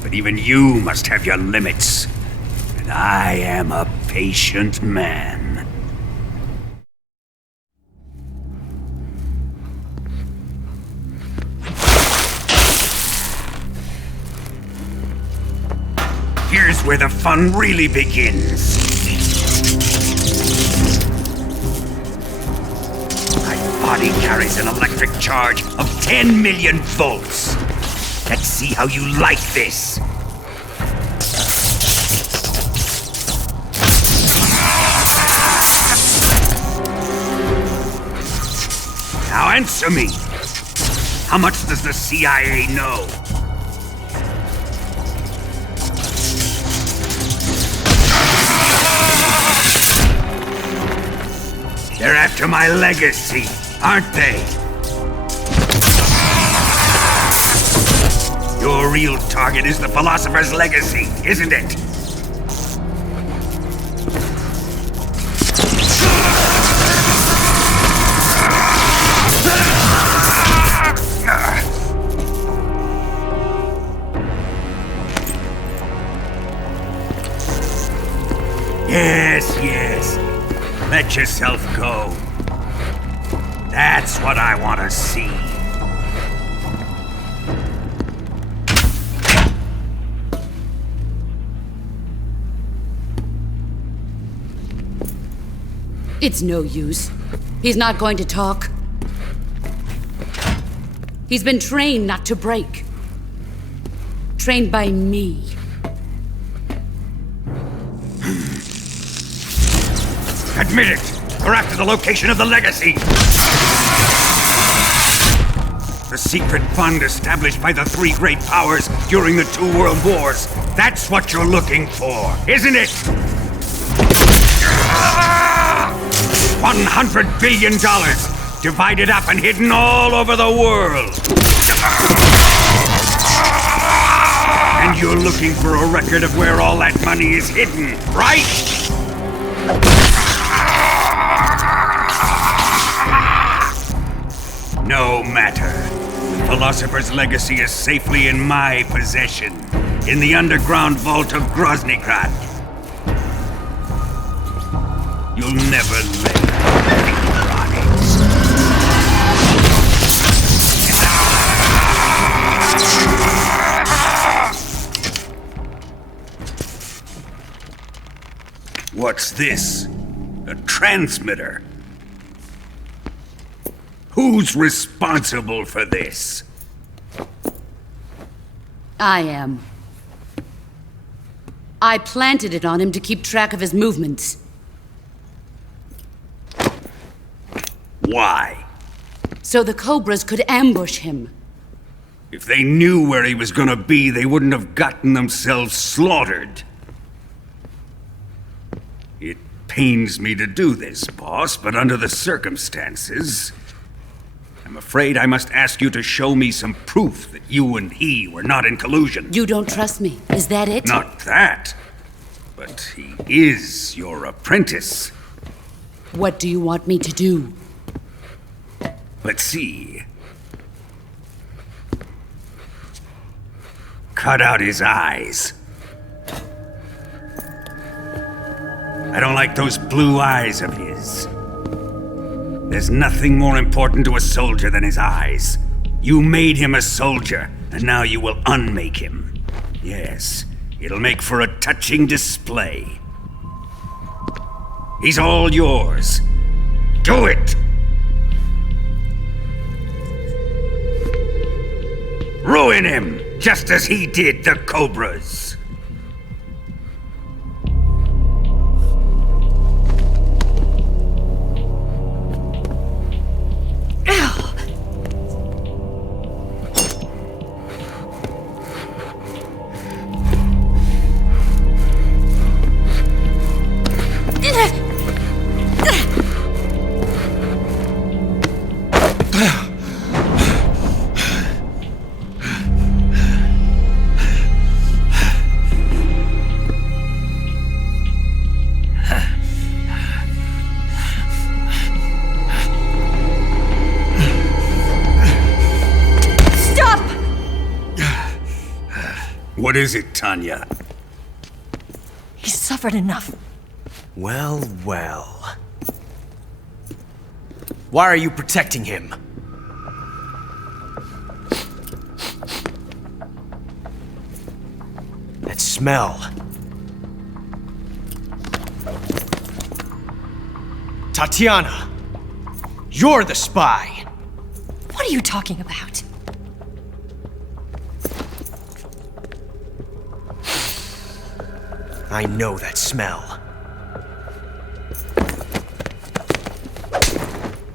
but even you must have your limits. And I am a patient man. Here's where the fun really begins. My body carries an electric charge of 10 million volts. Let's see how you like this. Now answer me. How much does the CIA know? They're after my legacy, aren't they? Your real target is the Philosopher's Legacy, isn't it? Yes. Let yourself go. That's what I want to see. It's no use. He's not going to talk. He's been trained not to break. Trained by me. Admit it! We're after the location of the Legacy! The secret fund established by the three great powers during the 2 world wars. That's what you're looking for, isn't it? $100 billion, divided up and hidden all over the world. And you're looking for a record of where all that money is hidden, right? No matter. The Philosopher's Legacy is safely in my possession, in the underground vault of Groznygrad. You'll never lay a finger on it. What's this? A transmitter? Who's responsible for this? I am. I planted it on him to keep track of his movements. Why? So the Cobras could ambush him. If they knew where he was gonna be, they wouldn't have gotten themselves slaughtered. It pains me to do this, boss, but under the circumstances, I'm afraid I must ask you to show me some proof that you and he were not in collusion. You don't trust me, is that it? Not that, but he is your apprentice. What do you want me to do? Let's see. Cut out his eyes. I don't like those blue eyes of his. There's nothing more important to a soldier than his eyes. You made him a soldier, and now you will unmake him. Yes, it'll make for a touching display. He's all yours. Do it! Ruin him, just as he did the Cobras. What is it, Tanya? He's suffered enough. Well, well. Why are you protecting him? That smell. Tatiana! You're the spy! What are you talking about? I know that smell.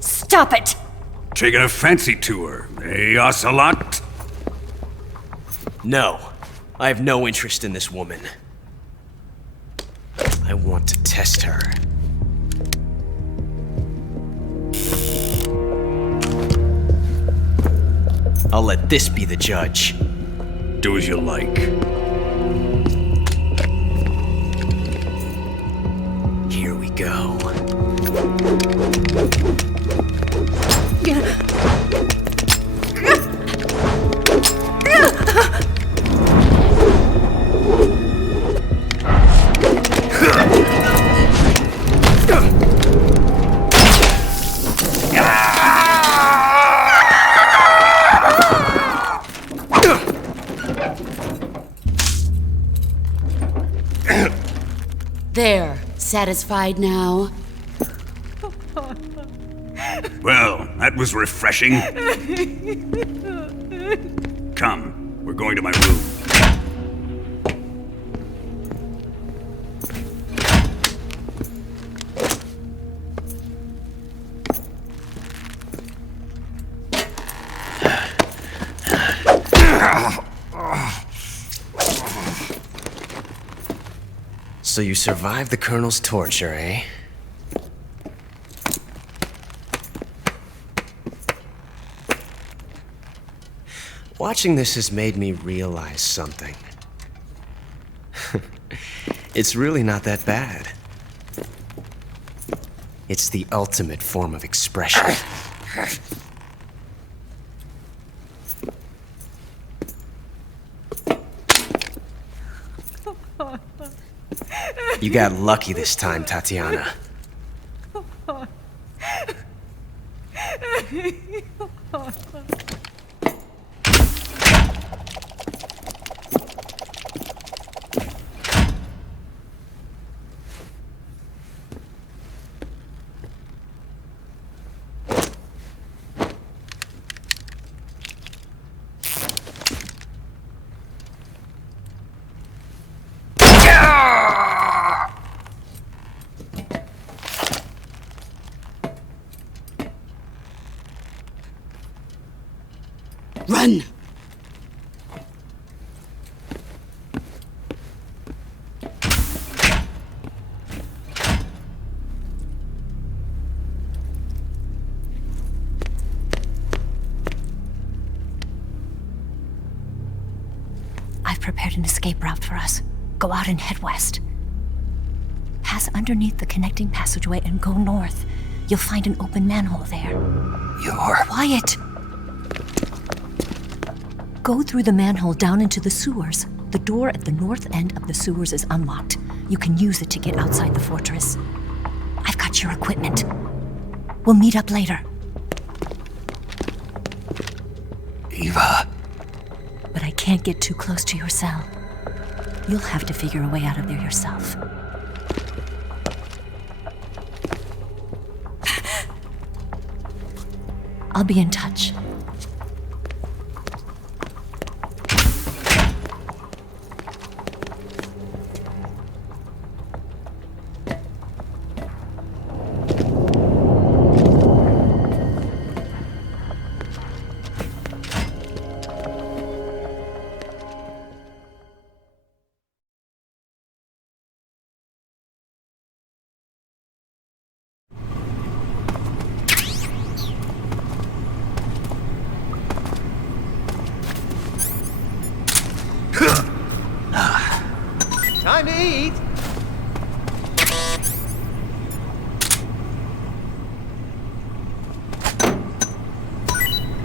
Stop it! Taking a fancy to her, eh, Ocelot? No, I have no interest in this woman. I want to test her. I'll let this be the judge. Do as you like. Here we go. There, satisfied now? Well, that was refreshing. Come, we're going to my room. So you survived the Colonel's torture, eh? Watching this has made me realize something. It's really not that bad. It's the ultimate form of expression. You got lucky this time, Tatiana. Run! I've prepared an escape route for us. Go out and head west. Pass underneath the connecting passageway and go north. You'll find an open manhole there. You're... Quiet! Go through the manhole down into the sewers. The door at the north end of the sewers is unlocked. You can use it to get outside the fortress. I've got your equipment. We'll meet up later. Eva. But I can't get too close to your cell. You'll have to figure a way out of there yourself. I'll be in touch. Time to eat!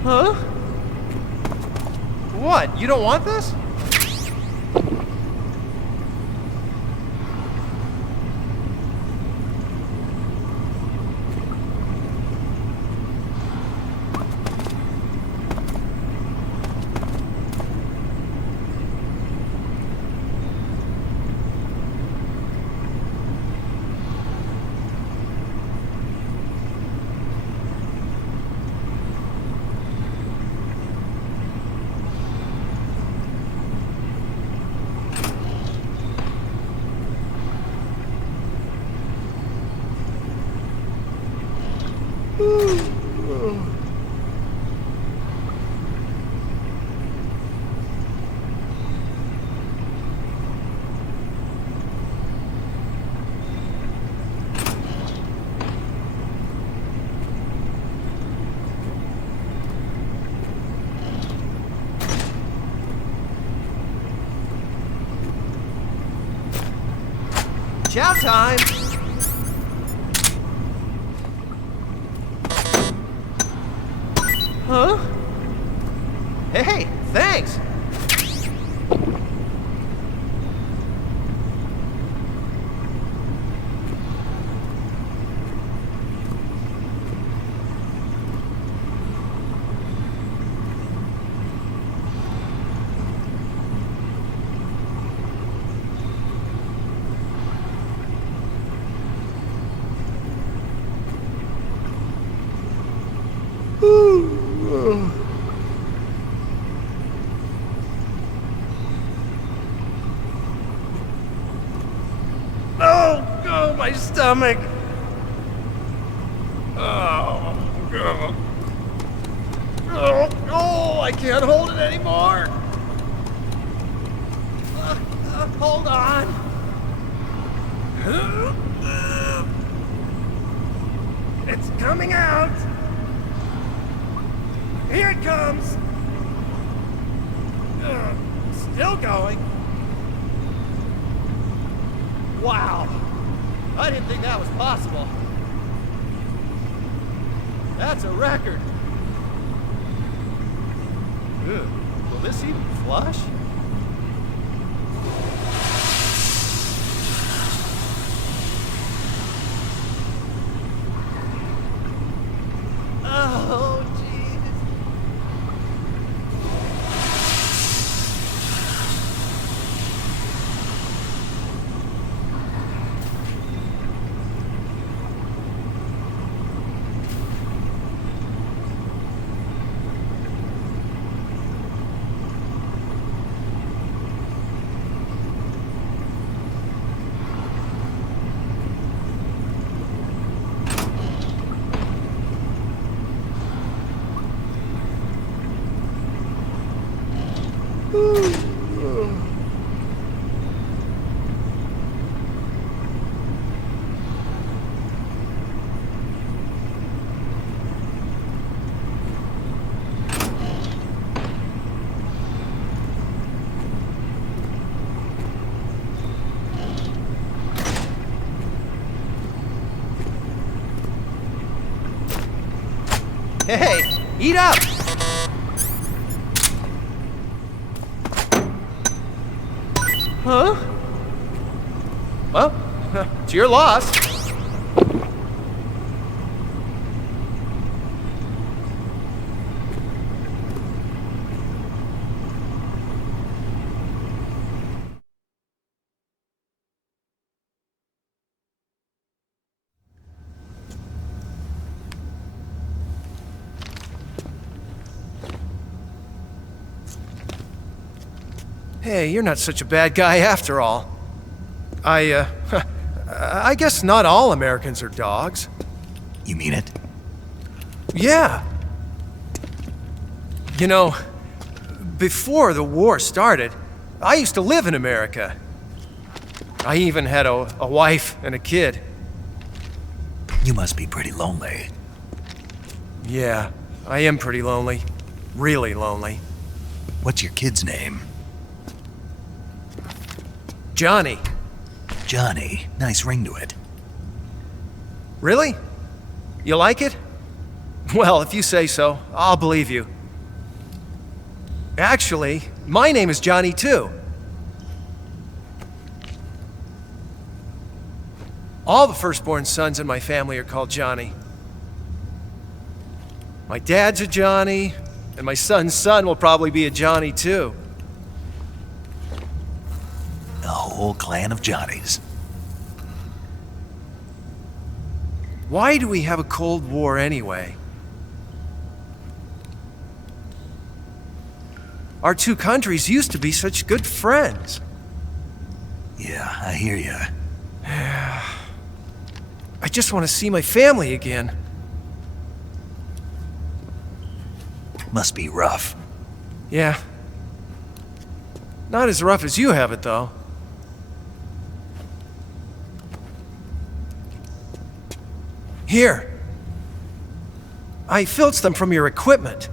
Huh? What? You don't want this? Chow time! Huh? Hey, thanks! Oh, my stomach! Oh, I can't hold it anymore! Hold on! It's coming out! Here it comes! Still going. Wow! I didn't think that was possible. That's a record. Ugh. Will this even flush? Oh, jeez. Hey, eat up! Huh? Well, it's your loss. Hey, you're not such a bad guy after all. I guess not all Americans are dogs. You mean it? Yeah. You know, before the war started, I used to live in America. I even had a wife and a kid. You must be pretty lonely. Yeah, I am pretty lonely. Really lonely. What's your kid's name? Johnny. Johnny. Nice ring to it. Really? You like it? Well, if you say so, I'll believe you. Actually, my name is Johnny too. All the firstborn sons in my family are called Johnny. My dad's a Johnny, and my son's son will probably be a Johnny too. A whole clan of Johnnies. Why do we have a Cold War anyway? Our two countries used to be such good friends. Yeah, I hear ya. I just want to see my family again. Must be rough. Yeah. Not as rough as you have it, though. Here. I filched them from your equipment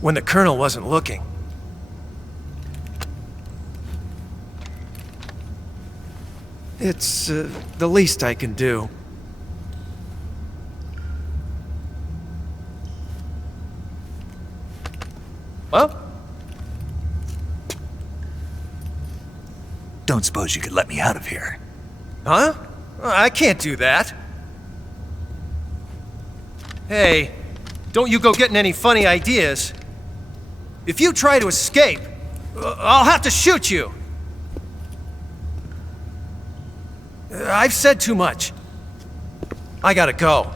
when the Colonel wasn't looking. It's the least I can do. Well? Don't suppose you could let me out of here? Huh? I can't do that. Hey, don't you go getting any funny ideas. If you try to escape, I'll have to shoot you. I've said too much. I gotta go.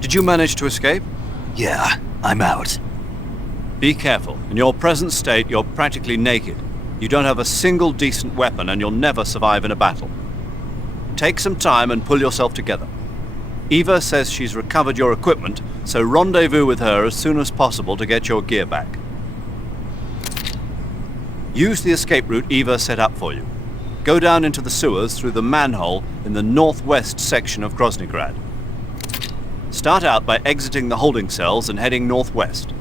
Did you manage to escape? Yeah, I'm out. Be careful. In your present state, you're practically naked. You don't have a single decent weapon, and you'll never survive in a battle. Take some time and pull yourself together. Eva says she's recovered your equipment, so rendezvous with her as soon as possible to get your gear back. Use the escape route Eva set up for you. Go down into the sewers through the manhole in the northwest section of Groznygrad. Start out by exiting the holding cells and heading northwest.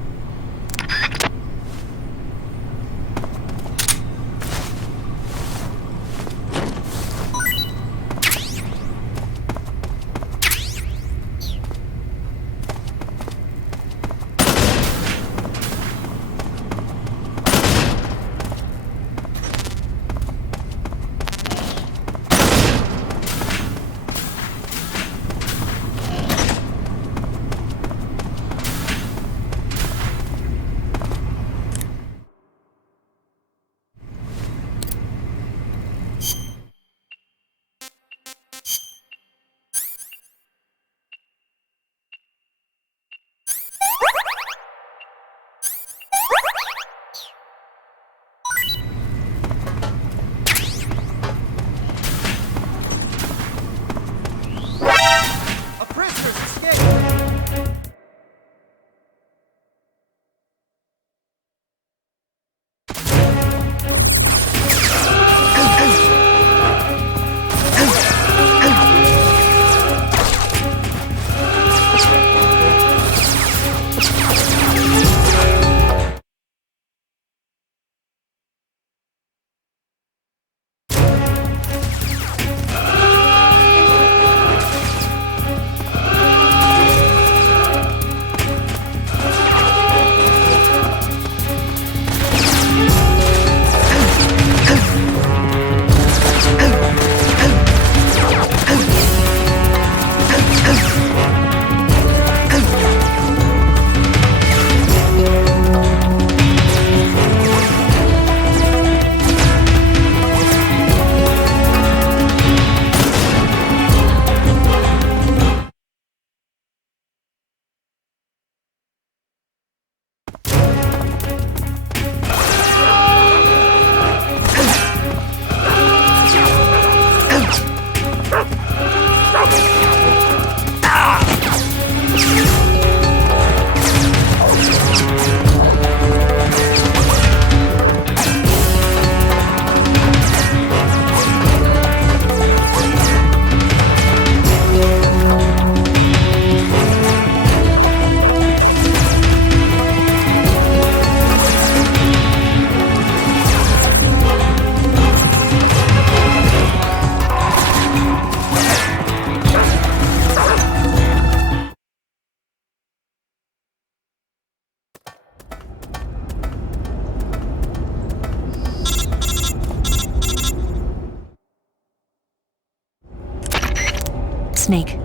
Snake,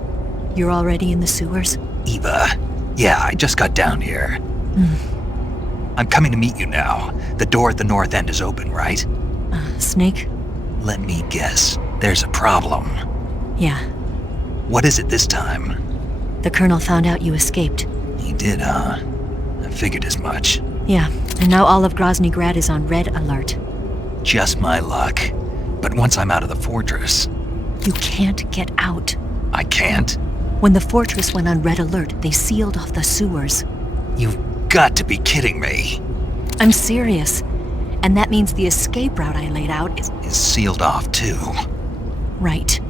you're already in the sewers? Eva, yeah, I just got down here. I'm coming to meet you now. The door at the north end is open, right? Snake? Let me guess. There's a problem. Yeah. What is it this time? The Colonel found out you escaped. He did, huh? I figured as much. Yeah, and now all of Grozny Grad is on red alert. Just my luck. But once I'm out of the fortress... You can't get out. I can't? When the fortress went on red alert, they sealed off the sewers. You've got to be kidding me. I'm serious. And that means the escape route I laid out is Sealed off, too. right.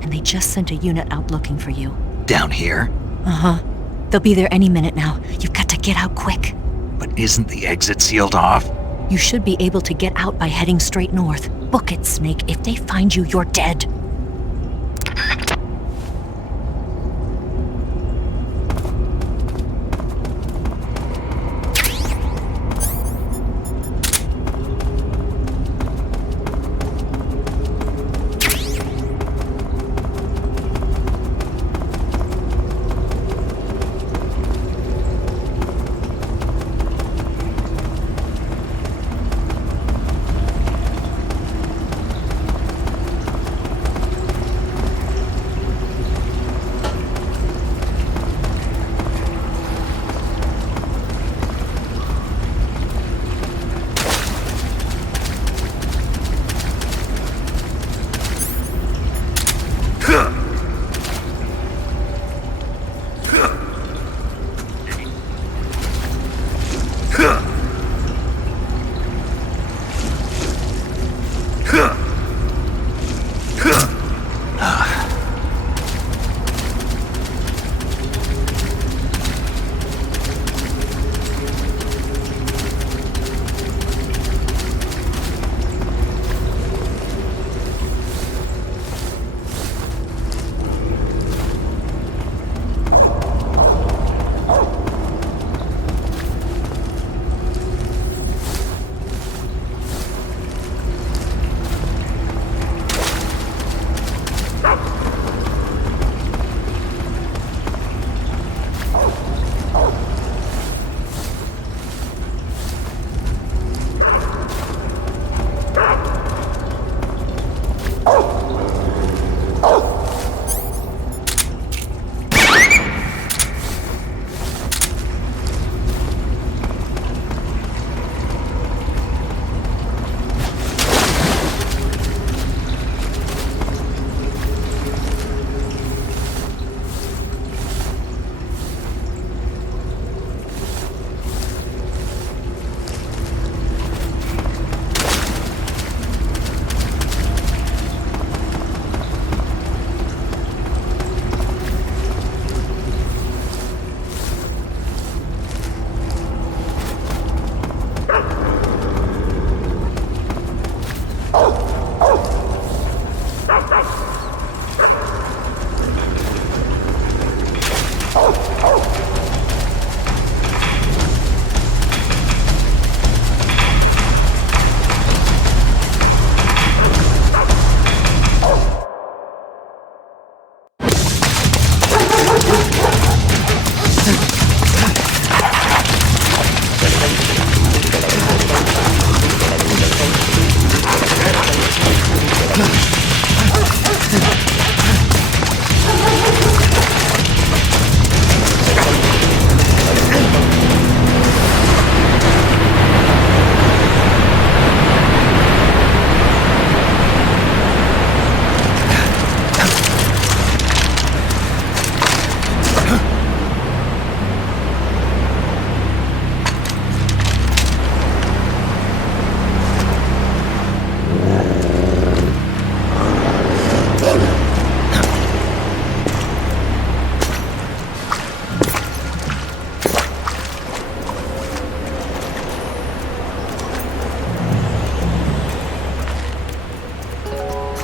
And they just sent a unit out looking for you. Down here? Uh-huh. They'll be there any minute now. You've got to get out quick. But isn't the exit sealed off? You should be able to get out by heading straight north. Book it, Snake. If they find you, you're dead.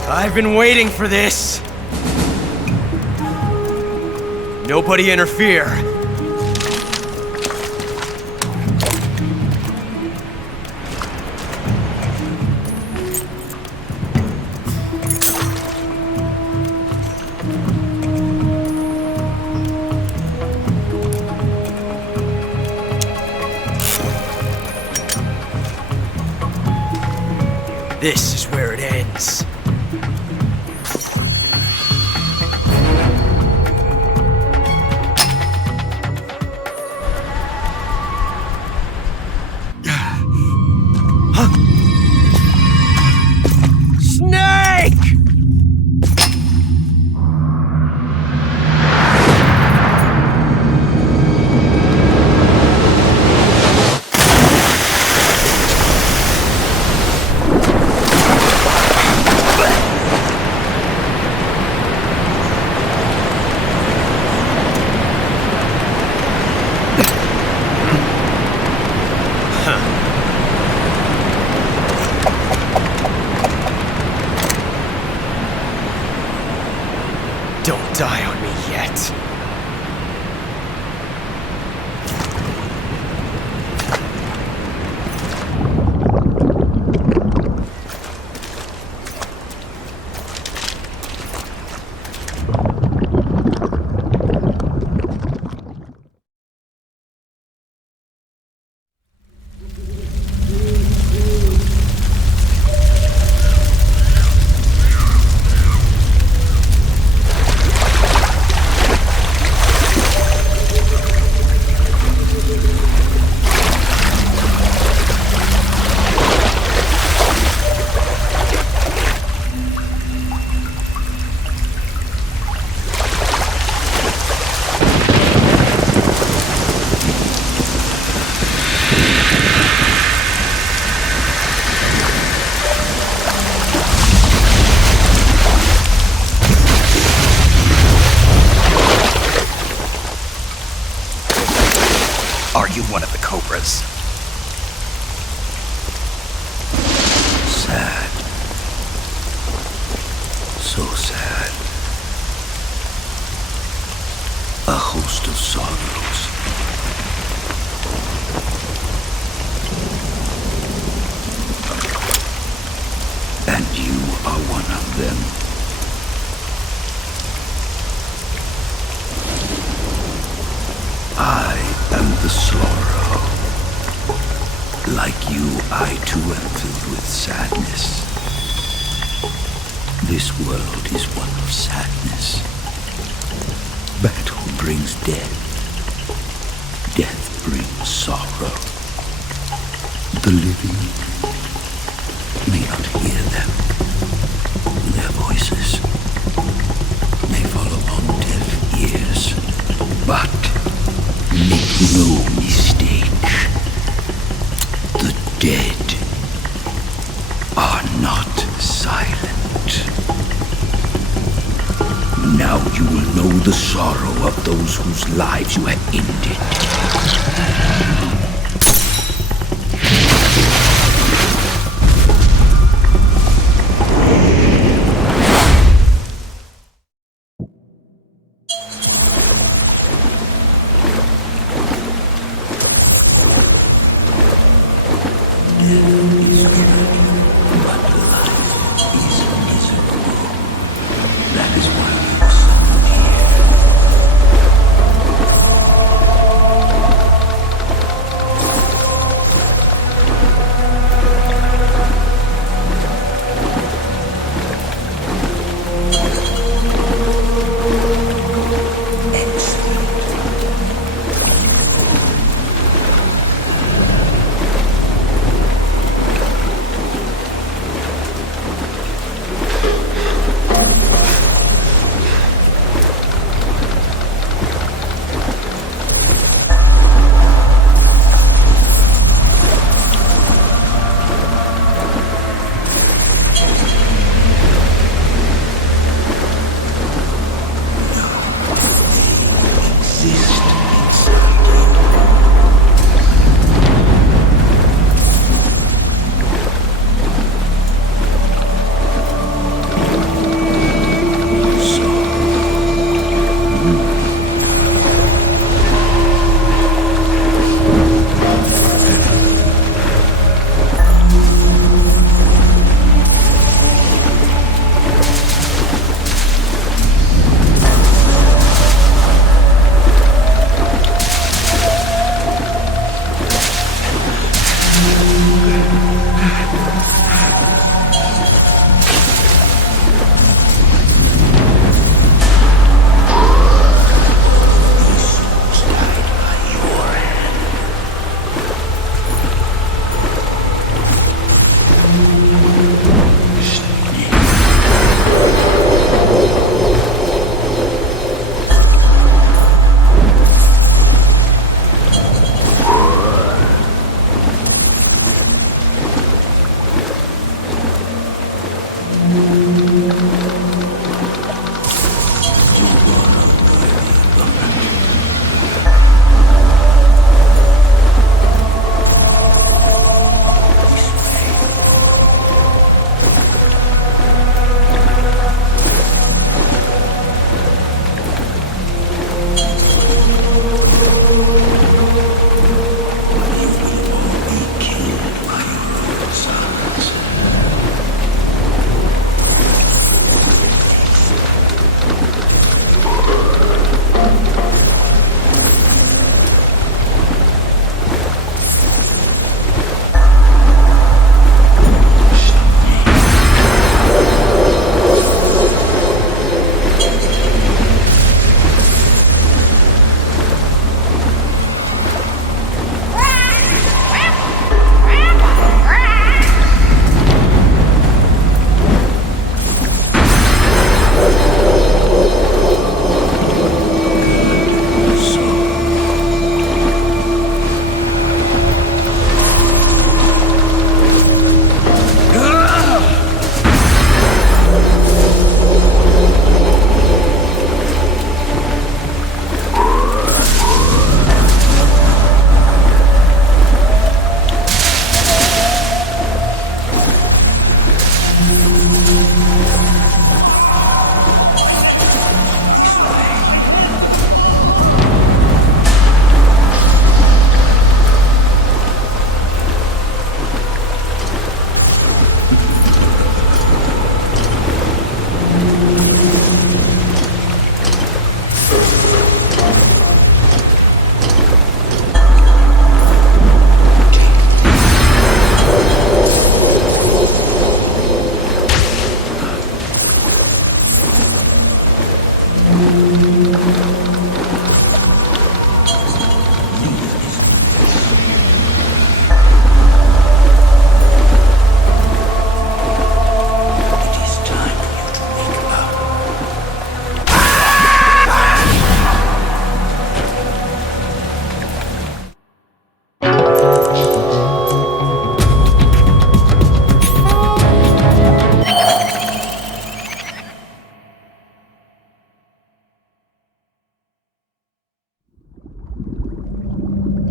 I've been waiting for this. Nobody interfere. This is where it ends. Snake! Don't die on me yet. Are you one of the Cobras? Sad. So sad. A host of sorrows. And you are one of them. I am the sorrow. Like you, I too am filled with sadness. This world is one of sadness. Battle brings death. Death brings sorrow. The living may not hear them. Their voices may fall upon deaf ears. But make no mistake, the dead are not silent. Now you will know the sorrow of those whose lives you have ended.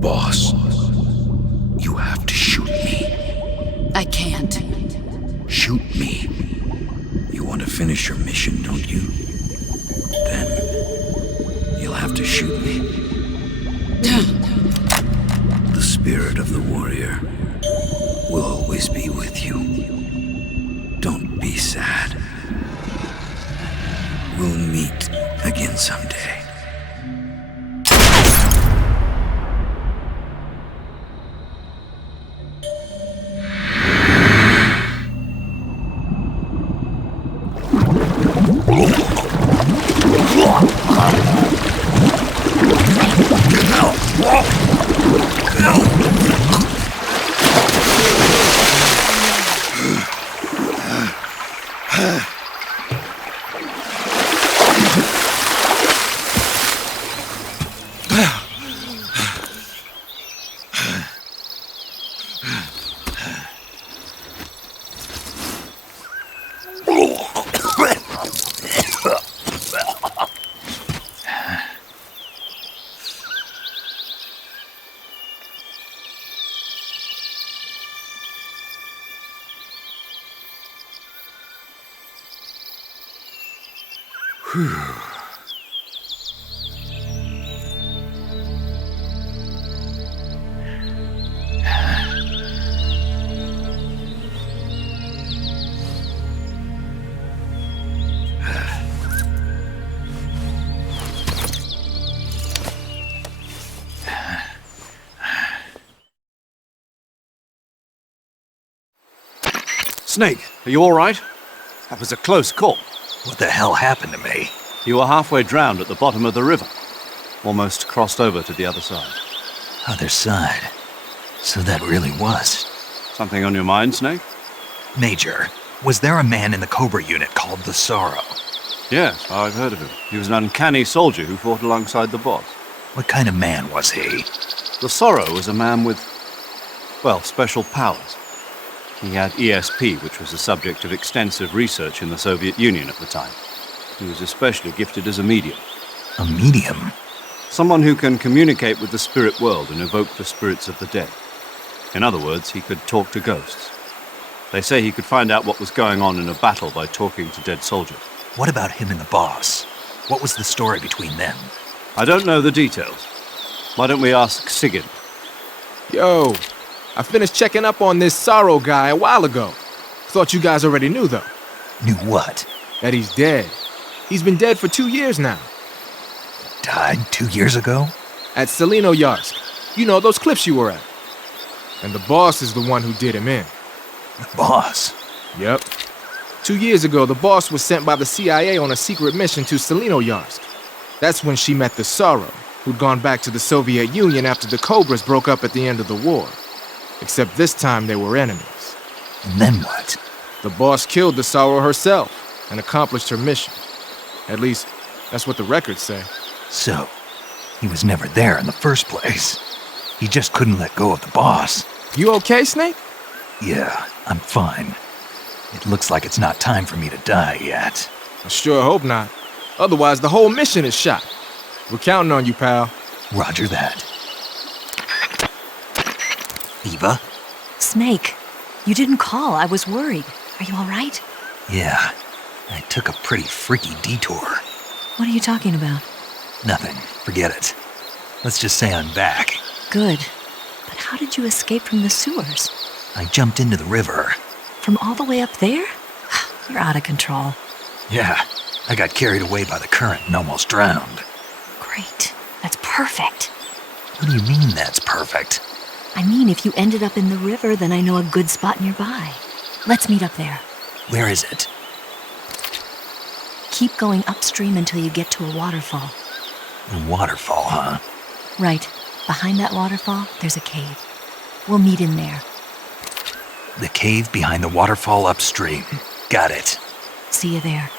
Boss, you have to shoot me. I can't. Shoot me. You want to finish your mission, don't you? Then you'll have to shoot me. The spirit of the warrior will always be with you. Don't be sad. We'll meet again someday. Snake, are you all right? That was a close call. What the hell happened to me? You were halfway drowned at the bottom of the river. Almost crossed over to the other side. Other side. So that really was. Something on your mind, Snake? Major, was there a man in the Cobra unit called the Sorrow? Yes, I've heard of him. He was an uncanny soldier who fought alongside the boss. What kind of man was he? The Sorrow was a man with, well, special powers. He had ESP, which was the subject of extensive research in the Soviet Union at the time. He was especially gifted as a medium. A medium? Someone who can communicate with the spirit world and evoke the spirits of the dead. In other words, he could talk to ghosts. They say he could find out what was going on in a battle by talking to dead soldiers. What about him and the boss? What was the story between them? I don't know the details. Why don't we ask Sigyn? Yo, I finished checking up on this Sorrow guy a while ago. Thought you guys already knew, though. Knew what? That he's dead. He's been dead for 2 years now. Died 2 years ago? At Selinoyarsk. You know, those cliffs you were at. And the boss is the one who did him in. The boss? Yep. 2 years ago, the boss was sent by the CIA on a secret mission to Selinoyarsk. That's when she met the Sorrow, who'd gone back to the Soviet Union after the Cobras broke up at the end of the war. Except this time they were enemies. And then what? The boss killed the Sorrow herself and accomplished her mission. At least, that's what the records say. So, he was never there in the first place. He just couldn't let go of the boss. You okay, Snake? Yeah, I'm fine. It looks like it's not time for me to die yet. I sure hope not. Otherwise, the whole mission is shot. We're counting on you, pal. Roger that. Eva? Snake, you didn't call. I was worried. Are you all right? Yeah, I took a pretty freaky detour. What are you talking about? Nothing. Forget it. Let's just say I'm back. Good. But how did you escape from the sewers? I jumped into the river. From all the way up there? You're out of control. Yeah, I got carried away by the current and almost drowned. Great. That's perfect. What do you mean that's perfect? I mean, if you ended up in the river, then I know a good spot nearby. Let's meet up there. Where is it? Keep going upstream until you get to a waterfall. A waterfall, huh? Right. Behind that waterfall, there's a cave. We'll meet in there. The cave behind the waterfall upstream. Got it. See you there.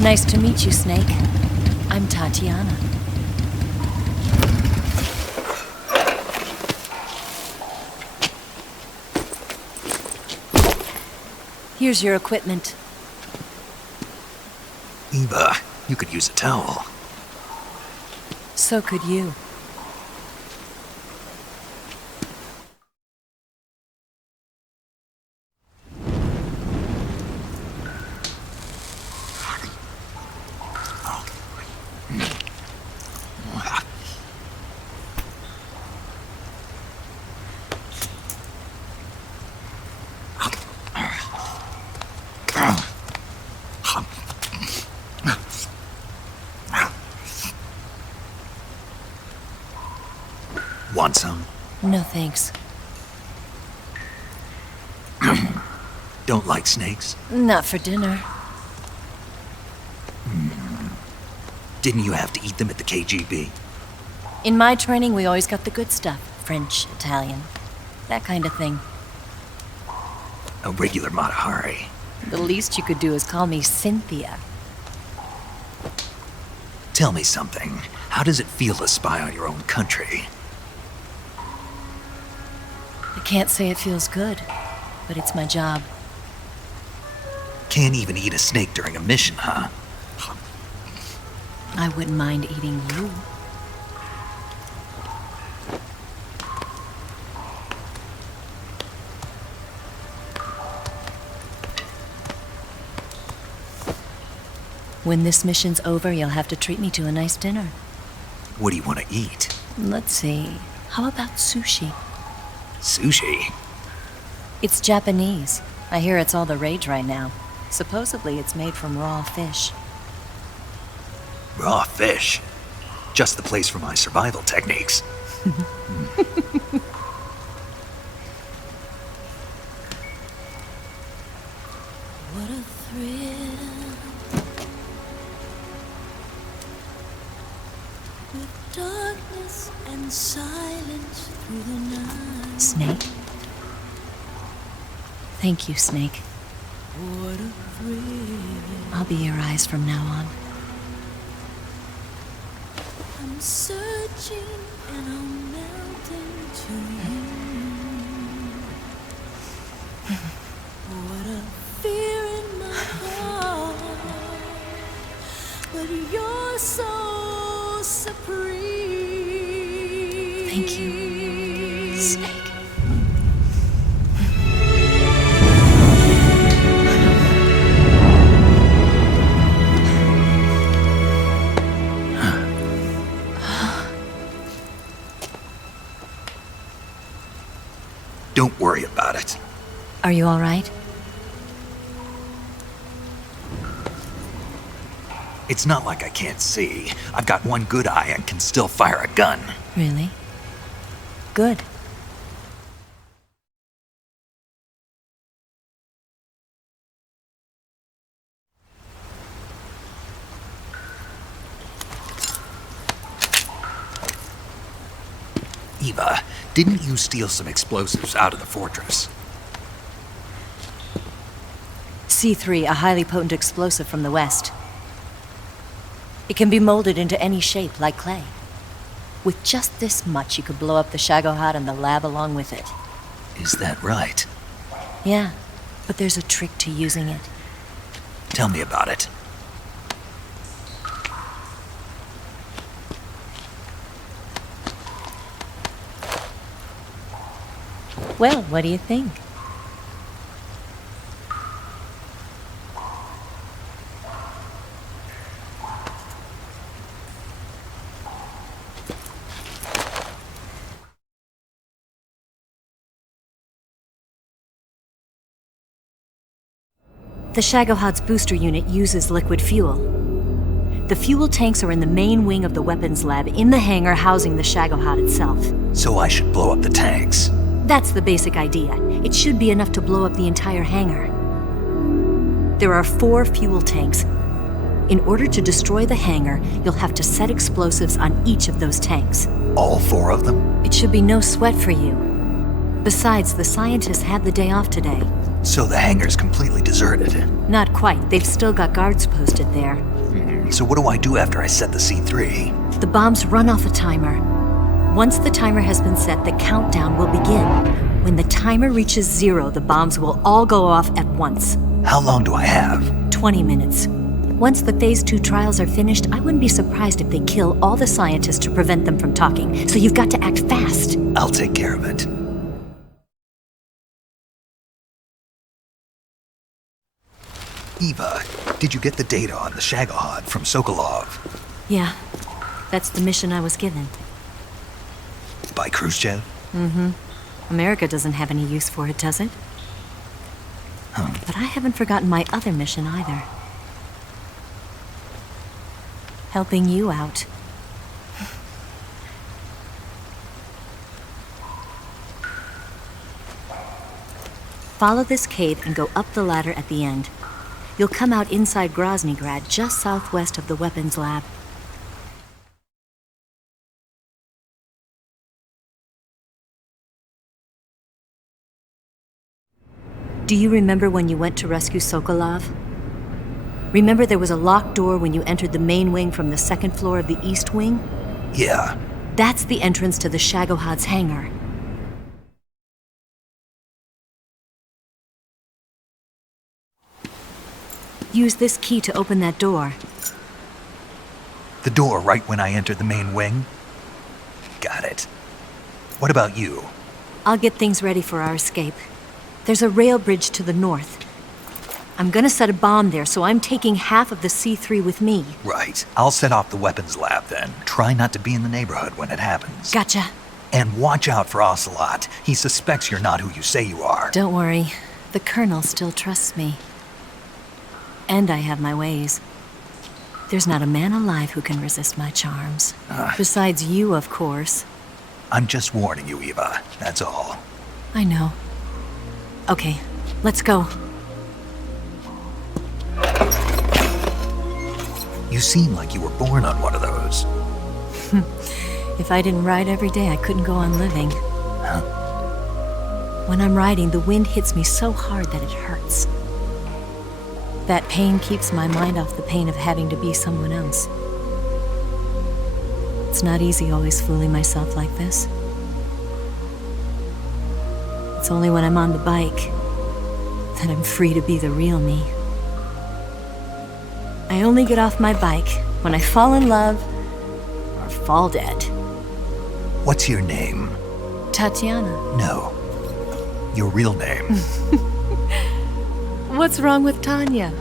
Nice to meet you, Snake. I'm Tatiana. Here's your equipment. Eva, you could use a towel. So could you. Want some? No thanks. Don't like snakes? Not for dinner. Didn't you have to eat them at the KGB? In my training, we always got the good stuff. French, Italian, that kind of thing. A regular Mata Hari. The least you could do is call me Cynthia. Tell me something. How does it feel to spy on your own country? I can't say it feels good, but it's my job. Can't even eat a snake during a mission, huh? I wouldn't mind eating you. When this mission's over, you'll have to treat me to a nice dinner. What do you want to eat? Let's see. How about sushi? Sushi? It's Japanese. I hear it's all the rage right now. Supposedly, it's made from raw fish. Raw fish? Just the place for my survival techniques. What a thrill. With darkness and silence through the night. Snake? Thank you, Snake. What a thrill. I'll be your eyes from now on. I'm searching and I'm melting to you. What a fear in my heart, but you're so supreme. Thank you, Snake. Don't worry about it. Are you all right? It's not like I can't see. I've got one good eye and can still fire a gun. Really? Good. Eva, didn't you steal some explosives out of the fortress? C3, a highly potent explosive from the west. It can be molded into any shape, like clay. With just this much, you could blow up the Shagohod and the lab along with it. Is that right? Yeah, but there's a trick to using it. Tell me about it. Well, what do you think? The Shagohod's booster unit uses liquid fuel. The fuel tanks are in the main wing of the weapons lab in the hangar housing the Shagohod itself. So I should blow up the tanks. That's the basic idea. It should be enough to blow up the entire hangar. There are 4 fuel tanks. In order to destroy the hangar, you'll have to set explosives on each of those tanks. All 4 of them? It should be no sweat for you. Besides, the scientists had the day off today. So the hangar's completely deserted. Not quite. They've still got guards posted there. So what do I do after I set the C3? The bombs run off a timer. Once the timer has been set, the countdown will begin. When the timer reaches 0, the bombs will all go off at once. How long do I have? 20 minutes. Once the Phase 2 trials are finished, I wouldn't be surprised if they kill all the scientists to prevent them from talking. So you've got to act fast. I'll take care of it. Eva, did you get the data on the Shagohod from Sokolov? Yeah, that's the mission I was given. By Khrushchev? Mm-hmm. America doesn't have any use for it, does it? But I haven't forgotten my other mission either. Helping you out. Follow this cave and go up the ladder at the end. You'll come out inside Groznygrad, just southwest of the weapons lab. Do you remember when you went to rescue Sokolov? Remember there was a locked door when you entered the main wing from the second floor of the east wing? Yeah. That's the entrance to the Shagohod's hangar. Use this key to open that door. The door right when I entered the main wing? Got it. What about you? I'll get things ready for our escape. There's a rail bridge to the north. I'm gonna set a bomb there, so I'm taking half of the C3 with me. Right. I'll set off the weapons lab then. Try not to be in the neighborhood when it happens. Gotcha. And watch out for Ocelot. He suspects you're not who you say you are. Don't worry. The Colonel still trusts me. And I have my ways. There's not a man alive who can resist my charms. Besides you, of course. I'm just warning you, Eva. That's all. I know. Okay, let's go. You seem like you were born on one of those. If I didn't ride every day, I couldn't go on living. When I'm riding, the wind hits me so hard that it hurts. That pain keeps my mind off the pain of having to be someone else. It's not easy always fooling myself like this. It's only when I'm on the bike that I'm free to be the real me. I only get off my bike when I fall in love or fall dead. What's your name? Tatiana. No. Your real name. What's wrong with Tanya?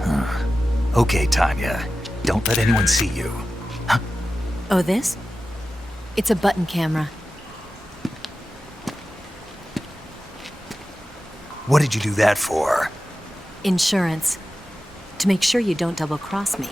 Okay, Tanya. Don't let anyone see you. Oh, this? It's a button camera. What did you do that for? Insurance. To make sure you don't double-cross me.